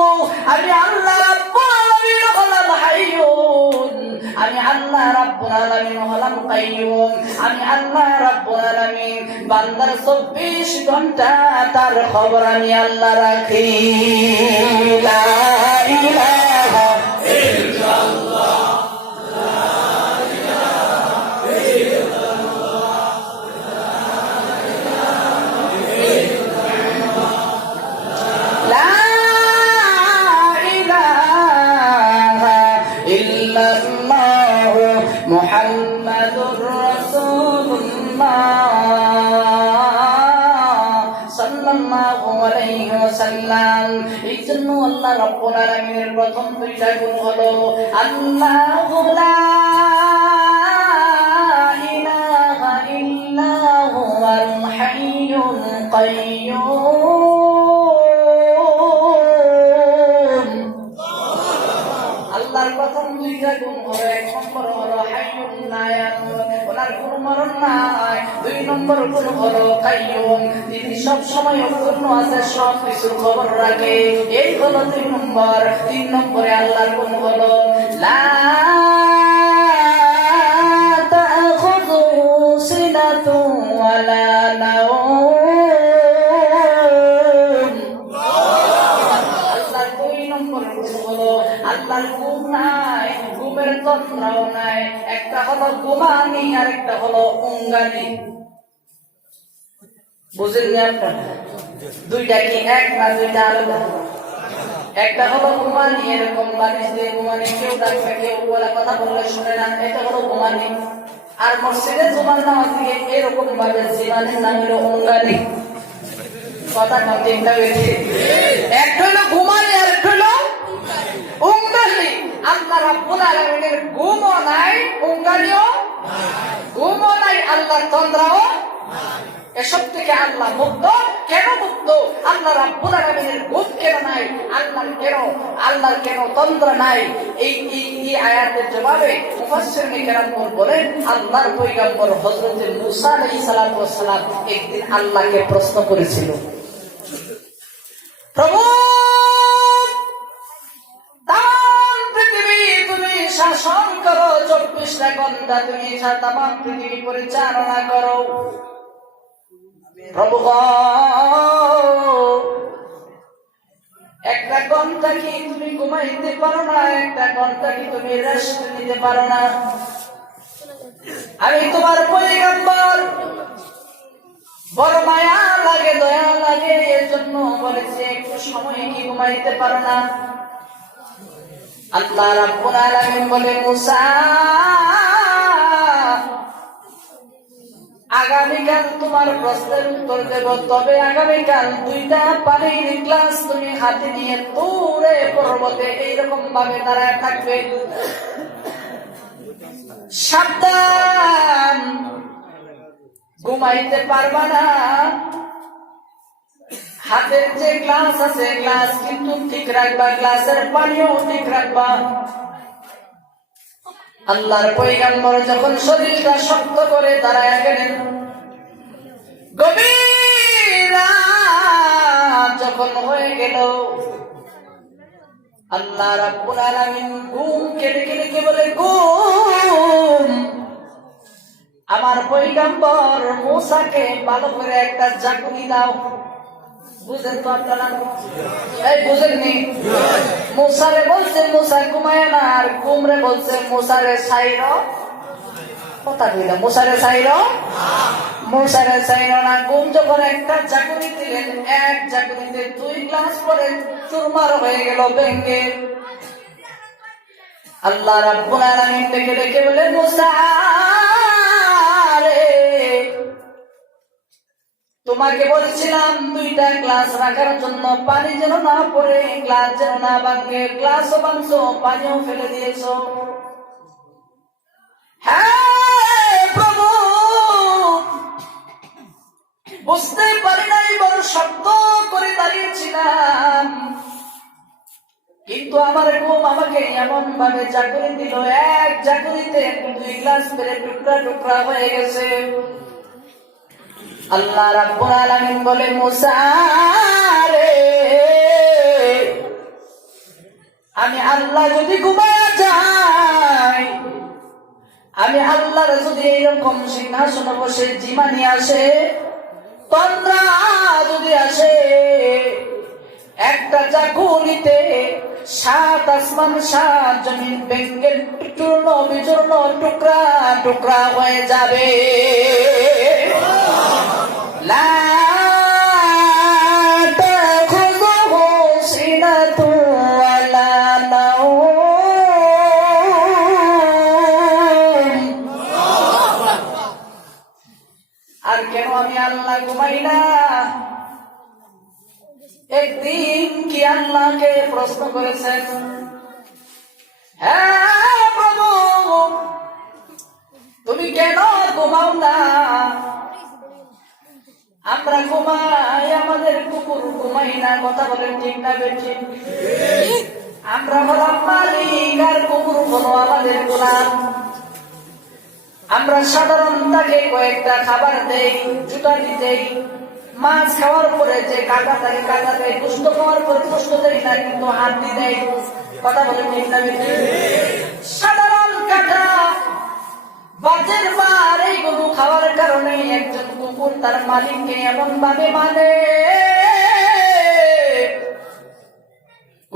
আমি আল্লাহ রাব্বুল আলামিন হলাম হাইয়ুন, আমি আল্লাহ রাব্বুল আলামিন হলাম কাইয়ুম, আমি আল্লাহ রাব্বুল আলামিন বান্দার 24 ঘন্টা তার খবর আমি আল্লাহ রাখি। লা ইলাহা ইল্লাল্লাহ, লা ইলাহা ইল্লাল্লাহ, লা ইলাহা ইল্লাল্লাহ মুহাম্মাদুর রাসূলুল্লাহ সাল্লাল্লাহু আলাইহি ওয়াসাল্লাম। এই জন্য আল্লাহ রাব্বুল আলামিনের প্রথম দুইটা গুণ হলো আল্লাহু লা ইলাহা ইল্লা হুয়াল হাইয়ুল কাইয়্যুম। আল্লাহর প্রথম দুইটা গুণ হলো, এক নম্বর হলো হাইয়ুন লা ইয়ামুত, ওনার কোনো মরণ নাই। দুই নম্বর গুণ হলো কাইয়্যুম, তিনি সব সময় অক্ষুণ্ণ আছে, সব কিছুর খবর রাখে। এই হলো দুই নম্বর। তিন নম্বরে আল্লাহর গুণ হলো লা তাখুযুহু সিনাতুন ওয়ালা নাওম। আল্লাহর দুই নম্বর গুণ কিছু হলো। আল্লাহর ঘুম নাই, ঘুমের তন্দ্রাও নাই। একটা হলো ঘুমানি আর একটা হলো উঙ্গানি। বুঝলেন আপনারা? দুইটা কি এক না দুইটা আলাদা? একটা হলো ঘুমানি, এরকম বালিশ দিয়ে ঘুমানি, কেউ ডাকবে কেউ বলে কথা বললে শুনে না, এটা হলো ঘুমানি। আর মসজিদে জুমার নামাজ দিয়ে এরকম ভাবে জীবনের নাম হলো উঙ্গানি। কথা ঠিক না বেশি? একটা হলো ঘুমানি আর একটা হলো উঙ্গানি। আল্লাহ রাব্বুল আলামিনের ঘুমও নাই, উঙ্গানিও ঘুমও নাই, আল্লাহর তন্দ্রাও। এসব থেকে আল্লাহ মুক্ত। কেন মুক্ত? আল্লাহ রাব্বুল আলামিনের ঘুম কেন নাই, আল্লাহর কেন তন্দ্রা নাই? এই আয়াতের জবাবে মুফাসসিরিনে কেরাম বলেন, আল্লাহর পয়গম্বর হযরত মূসা আলাইহিস সালাতু ওয়াস সালাম একদিন আল্লাহকে প্রশ্ন করেছিল, প্রভু তাম পৃথিবী তুমি শাসন করো, 24টা ঘন্টা তুমি তাম পৃথিবী পরিচালনা করো, প্রভু একটা ঘন্টা কি তুমি ঘুমাইতে পারো না? একটা ঘন্টা কি তুমি রেস্ট নিতে পারো না? আমি তোমার পয়গম্বর, বড় মায়া লাগে, দয়া লাগে, এর জন্য বলেছি একটু সময় কি ঘুমাইতে পারো না? আল্লাহ রাব্বুল আলামিন বলে, মূসা আগামীকাল তোমার প্রশ্নের উত্তর দেব, তবে আগামীকাল 2টা পানির গ্লাস তুমি হাতে নিয়ে তুরে পর্বতে এইরকম ভাবে দাঁড়ায় থাকবে। সাবধান, ঘুমাইতে পারবা না। হাতের যে গ্লাস আছে গ্লাস কিন্তু ঠিক রাখবা, গ্লাসের পানিও ঠিক রাখবা। আল্লাহর পয়গম্বর যখন শরীরটা শক্ত করে দাঁড়ায় গেলেন, গভীর রাত যখন হয়ে গেল, আল্লাহ রাব্বুল আলামিন ঘুম কেটে কেটে বলে, ঘুম, আমার পয়গম্বর মূসাকে ভালো করে একটা জাকুনি দাও। বুঝেন তো আপনারা? এই বুঝেননি? মূসারে বলছে মূসা ঘুমায় না, আর ঘুমরে বলছে মূসারে সাইর। কথা কইলা, মূসারে সাইর, মূসারে সাইর না। ঘুম যখন একটা জাকুনি দিলেন, এক জাকুনিতে 2 গ্লাস পরে চুরমার হয়ে গেল ভেঙ্গে। আল্লাহ রাব্বুল আলামিন ডেকে ডেকে বলে, মূসা রে, তোমাকে বলেছিলাম 2টা গ্লাস রাখার জন্য, পানি যেন না পড়ে, গ্লাস যেন না ভাঙে, গ্লাসও ভাঙছো, পানিও ফেলে দিয়েছো। হ্যাঁ প্রভু, বুঝতে পারি নাই, বড় শব্দ করে দাঁড়িয়েছিলাম, কিন্তু আমার ঘুম আমাকে এমন ভাবে জাকুনি দিল, এক জাকুনিতে 2 গ্লাস ফেলে টুকরা টুকরা হয়ে গেছে। আল্লাহ রাব্বুল আলামিন বলে, মূসা রে, আমি আল্লাহ যদি ঘুমায়া যাই, আমি আল্লাহর যদি এইরকম সিংহাসনে বসে জিমানি আসে, তন্দ্রা যদি আসে, একটা জাকুনিতে 7 আসমান 7 জমিন ভেঙ্গে চূর্ণ বিচূর্ণ টুকরা টুকরা হয়ে যাবে। লা তাখুযুহু সিনাতু ওয়ালা নাওম। আর কেন আমি আল্লাহ ঘুমাই না? একদিন কি আল্লাহকে প্রশ্ন করেছেন, হ্যাঁ প্রভু তুমি কেন ঘুমাও না? আমরা ঘুমাই, আমাদের কুকুর ঘুমাই না। কথা বলেন ঠিক না বেঠিক? আমরা হলাম মালিক আর কুকুর হলো আমাদের গোলাম। আমরা সাধারণ তাকে কয়েকটা খাবার দেই, জুতানি দেই, মাছ খাওয়ার পরে যে কাটা থাকে কাটা দেয়, গোশত খাওয়ার পরে গোশত দেয় না, কিন্তু হাড্ডি দেয়। কথা বলেন ঠিক না বেঠিক? সাধারণ কাটা বাজের বার এইগুলো খাওয়ার কারণে একজন কুকুর তার মালিককে এমন ভাবে মানে,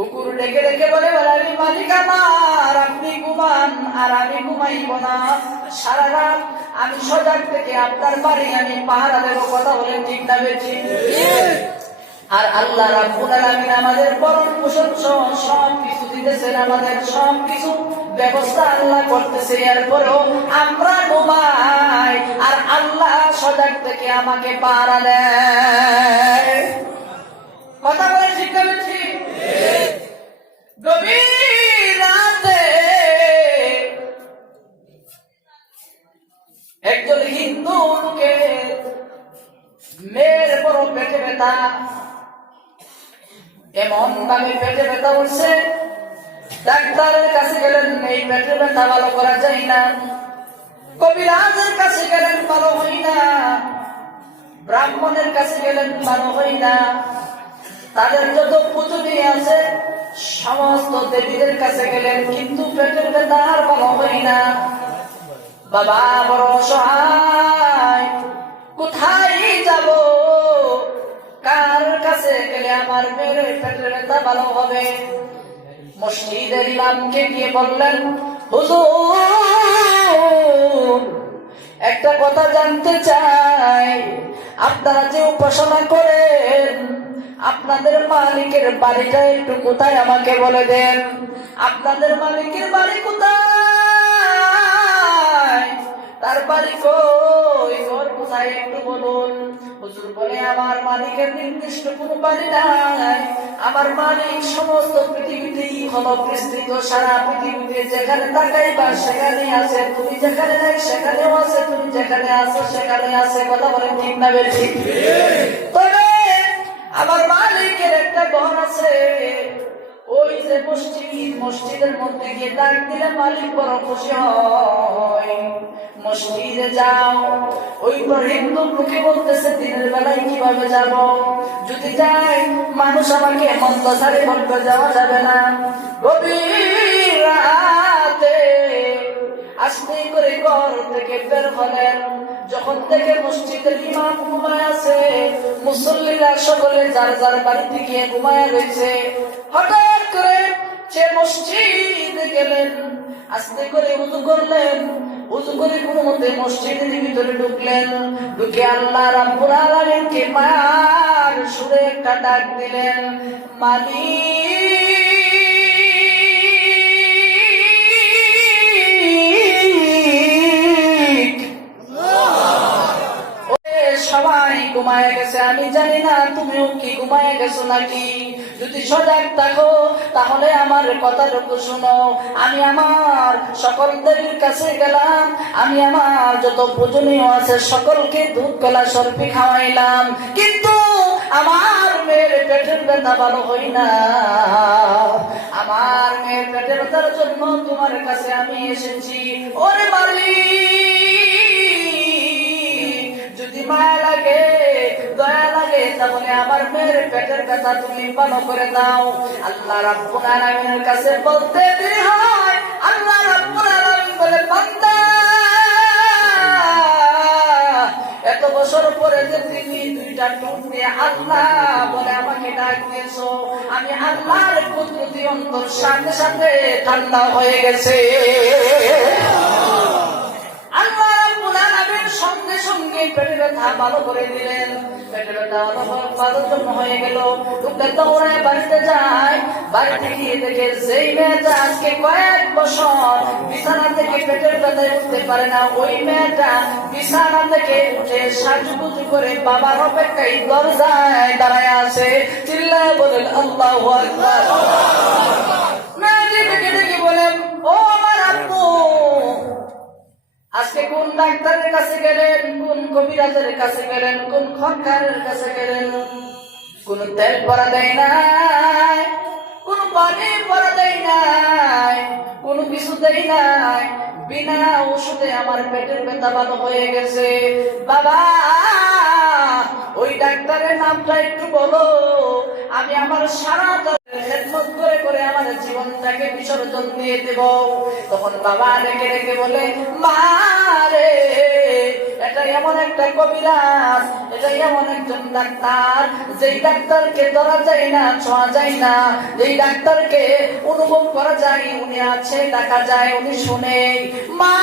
কুকুর ডেকে ডেকে বলে আমি মালিক আমার, আপনি ঘুমান আর আমি ঘুমাইব না, সারা রাত আমি সজাগ থেকে আপনার বাড়ি আমি পাহারা দেবো। কথা বলেন ঠিক না বেঠিক? আর আল্লাহ রাব্বুল আলামিন আমাদের পরম প্রশংস সব কিছু দিতেছেন, আমাদের সব কিছু ব্যবস্থা আল্লাহ করতেছে, এরপরেও আমরা ঘুমাই আর আল্লাহ সজাগ থেকে আমাকে পাহারা দেয়। কথা বলে ঠিক না বেঠিক? গভীর রাতে একজন হিন্দু লোকে মেয়ের বড় পেটে ব্যথা, এমন ভাবে পেটে ব্যথা উঠছে, ডাক্তারের কাছে গেলেন, এই পেটের ব্যথা ভালো করা যায় না। কবিরাজের কাছে গেলেন, ভালো হয় না। ব্রাহ্মণের কাছে গেলেন, ভালো হয় না। তাদের যত পুজুরি আছে সমস্ত দেবীদের কাছে গেলেন, কিন্তু পেটের ব্যথা আর ভালো হয় না। বাবা বড় অসহায়, কোথায় যাব, কার কাছে গেলে আমার মেয়ের পেটের ব্যথা ভালো হবে? মসজিদের ইমামকে গিয়ে বললেন, হুজুর একটা কথা জানতে চাই, আপনারা যে উপাসনা করেন আপনাদের মালিকের বাড়িটা একটু কোথায় আমাকে বলে দেন। আপনাদের মালিকের বাড়ি কোথায়? তার বাড়ি কই, ঘর কোথায় একটু বলুন। হুজুর বলে, আমার মালিকের নির্দিষ্ট কোনো বাড়ি নাই, আমার মালিক সমস্ত পৃথিবীতেই হলো বিস্তৃত, সারা পৃথিবীতে যেখানে তাকাইবা সেখানে আছে, তুমি যেখানে নাই সেখানেও আছে, তুমি যেখানে আছো সেখানে আছে। কথা বলেন ঠিক না বেঠিক? তবে আমার মালিকের একটা ঘর আছে, ওই যে মসজিদ, মসজিদের মধ্যে গিয়ে ডাক দিলে মালিক বড় খুশি হয়। মসজিদে যাও। ওই পর হিন্দু লোকে বলতেছে, দিনের বেলায় কিভাবে যাব? যদি যাই মানুষ আমাকে মন্তসারে বলতে যাওয়া যাবে না। গভীর রাতে আস্তে করে ঘর থেকে বের হলেন, যখন থেকে মসজিদের ইমাম ঘুমায় আছে, মুসল্লিরা সকলে যার যার বাড়িতে গিয়ে ঘুমায় রয়েছে, হঠাৎ করে সে মসজিদে গেলেন, আস্তে করে উযু করলেন, উযু করে কোনো মতে মসজিদের ভিতরে ঢুকলেন, ঢুকে আল্লাহ রাব্বুল আলামিনকে মার সুরে একটা ডাক দিলেন, মালিক। সবাই ঘুমায় গেছে, আমি জানি না তুমিও কি ঘুমায় গেছো নাকি। যদি সজাগ থাকো তাহলে আমার কথাটুকু শোনো। আমি আমার সকল দেবীর কাছে গেলাম, আমি আমার যত পূজনীয় আছে সকলকে দুধ কলা সর্পি খাওয়াইলাম, কিন্তু আমার মেয়ের পেটের ব্যথা ভালো হই না। আমার মেয়ের পেটের ব্যথার জন্য তোমার কাছে আমি এসেছি। ওরে মালিক, যদি মায়া লাগে দয়া লাগে তাহলে আমার মেয়ের পেটের ব্যথা তুমি ভালো করে দাও। আল্লাহ রাব্বুল আলামিনের কাছে বলতে দেরি হয়, আল্লাহ রাব্বুল আলামিন বলে, বান্দা এত বছর পরে যে তুমি দুইটা টুক দিয়ে আল্লাহ বলে আমাকে ডাক দিয়েছো, আমি আল্লাহর কুদরতি অন্তর সাথে সাথে ঠান্ডা হয়ে গেছে। আল্লাহ রাব্বুল আলামিন সঙ্গে সঙ্গে পেটের ব্যথা ভালো করে দিলেন। পেটের ব্যথা ভালো জন্য হয়ে গেল। লোকটা দৌড়ায় বাড়িতে যায়, বাড়িতে গিয়ে দেখে যেই মেয়েটা আজকে কয়েক বছর বিছানা থেকে পেটের ব্যথায় উঠতে পারে না, ওই মেয়েটা বিছানা থেকে উঠে সাজুগুজু করে বাবার অপেক্ষায় দরজায় দাঁড়ায় আছে। চিল্লায় বলেন আল্লাহু আকবার। মেয়েটি ডেকে ডেকে বলেন, ও আমার আব্বু, আজকে কোন ডাক্তারের কাছে গেলেন, কোন কবিরাজের কাছে গেলেন, কোন খরকারের কাছে গেলেন? কোন তেল পরা দেয় নাই, কোন পানি পরা দেয় নাই, কোন কিছু দেয় নাই, বিনা ওষুধে আমার পেটের ব্যথা ভালো হয়ে গেছে। বাবা ওই ডাক্তারের নামটা একটু বলো, আমি আমার সারা খেদমত করে করে আমার জীবনটাকে বিসর্জন দিয়ে দেব। তখন বাবা রেখে রেখে বলে, মা রে, এটা এমন একটা কবিরাজ, এটা এমন একজন ডাক্তার, যেই ডাক্তারকে ধরা যায় না, ছোঁয়া যায় না, যেই ডাক্তারকে অনুভব করা যায়, উনি আছে, দেখা যায়, উনি শুনে। মা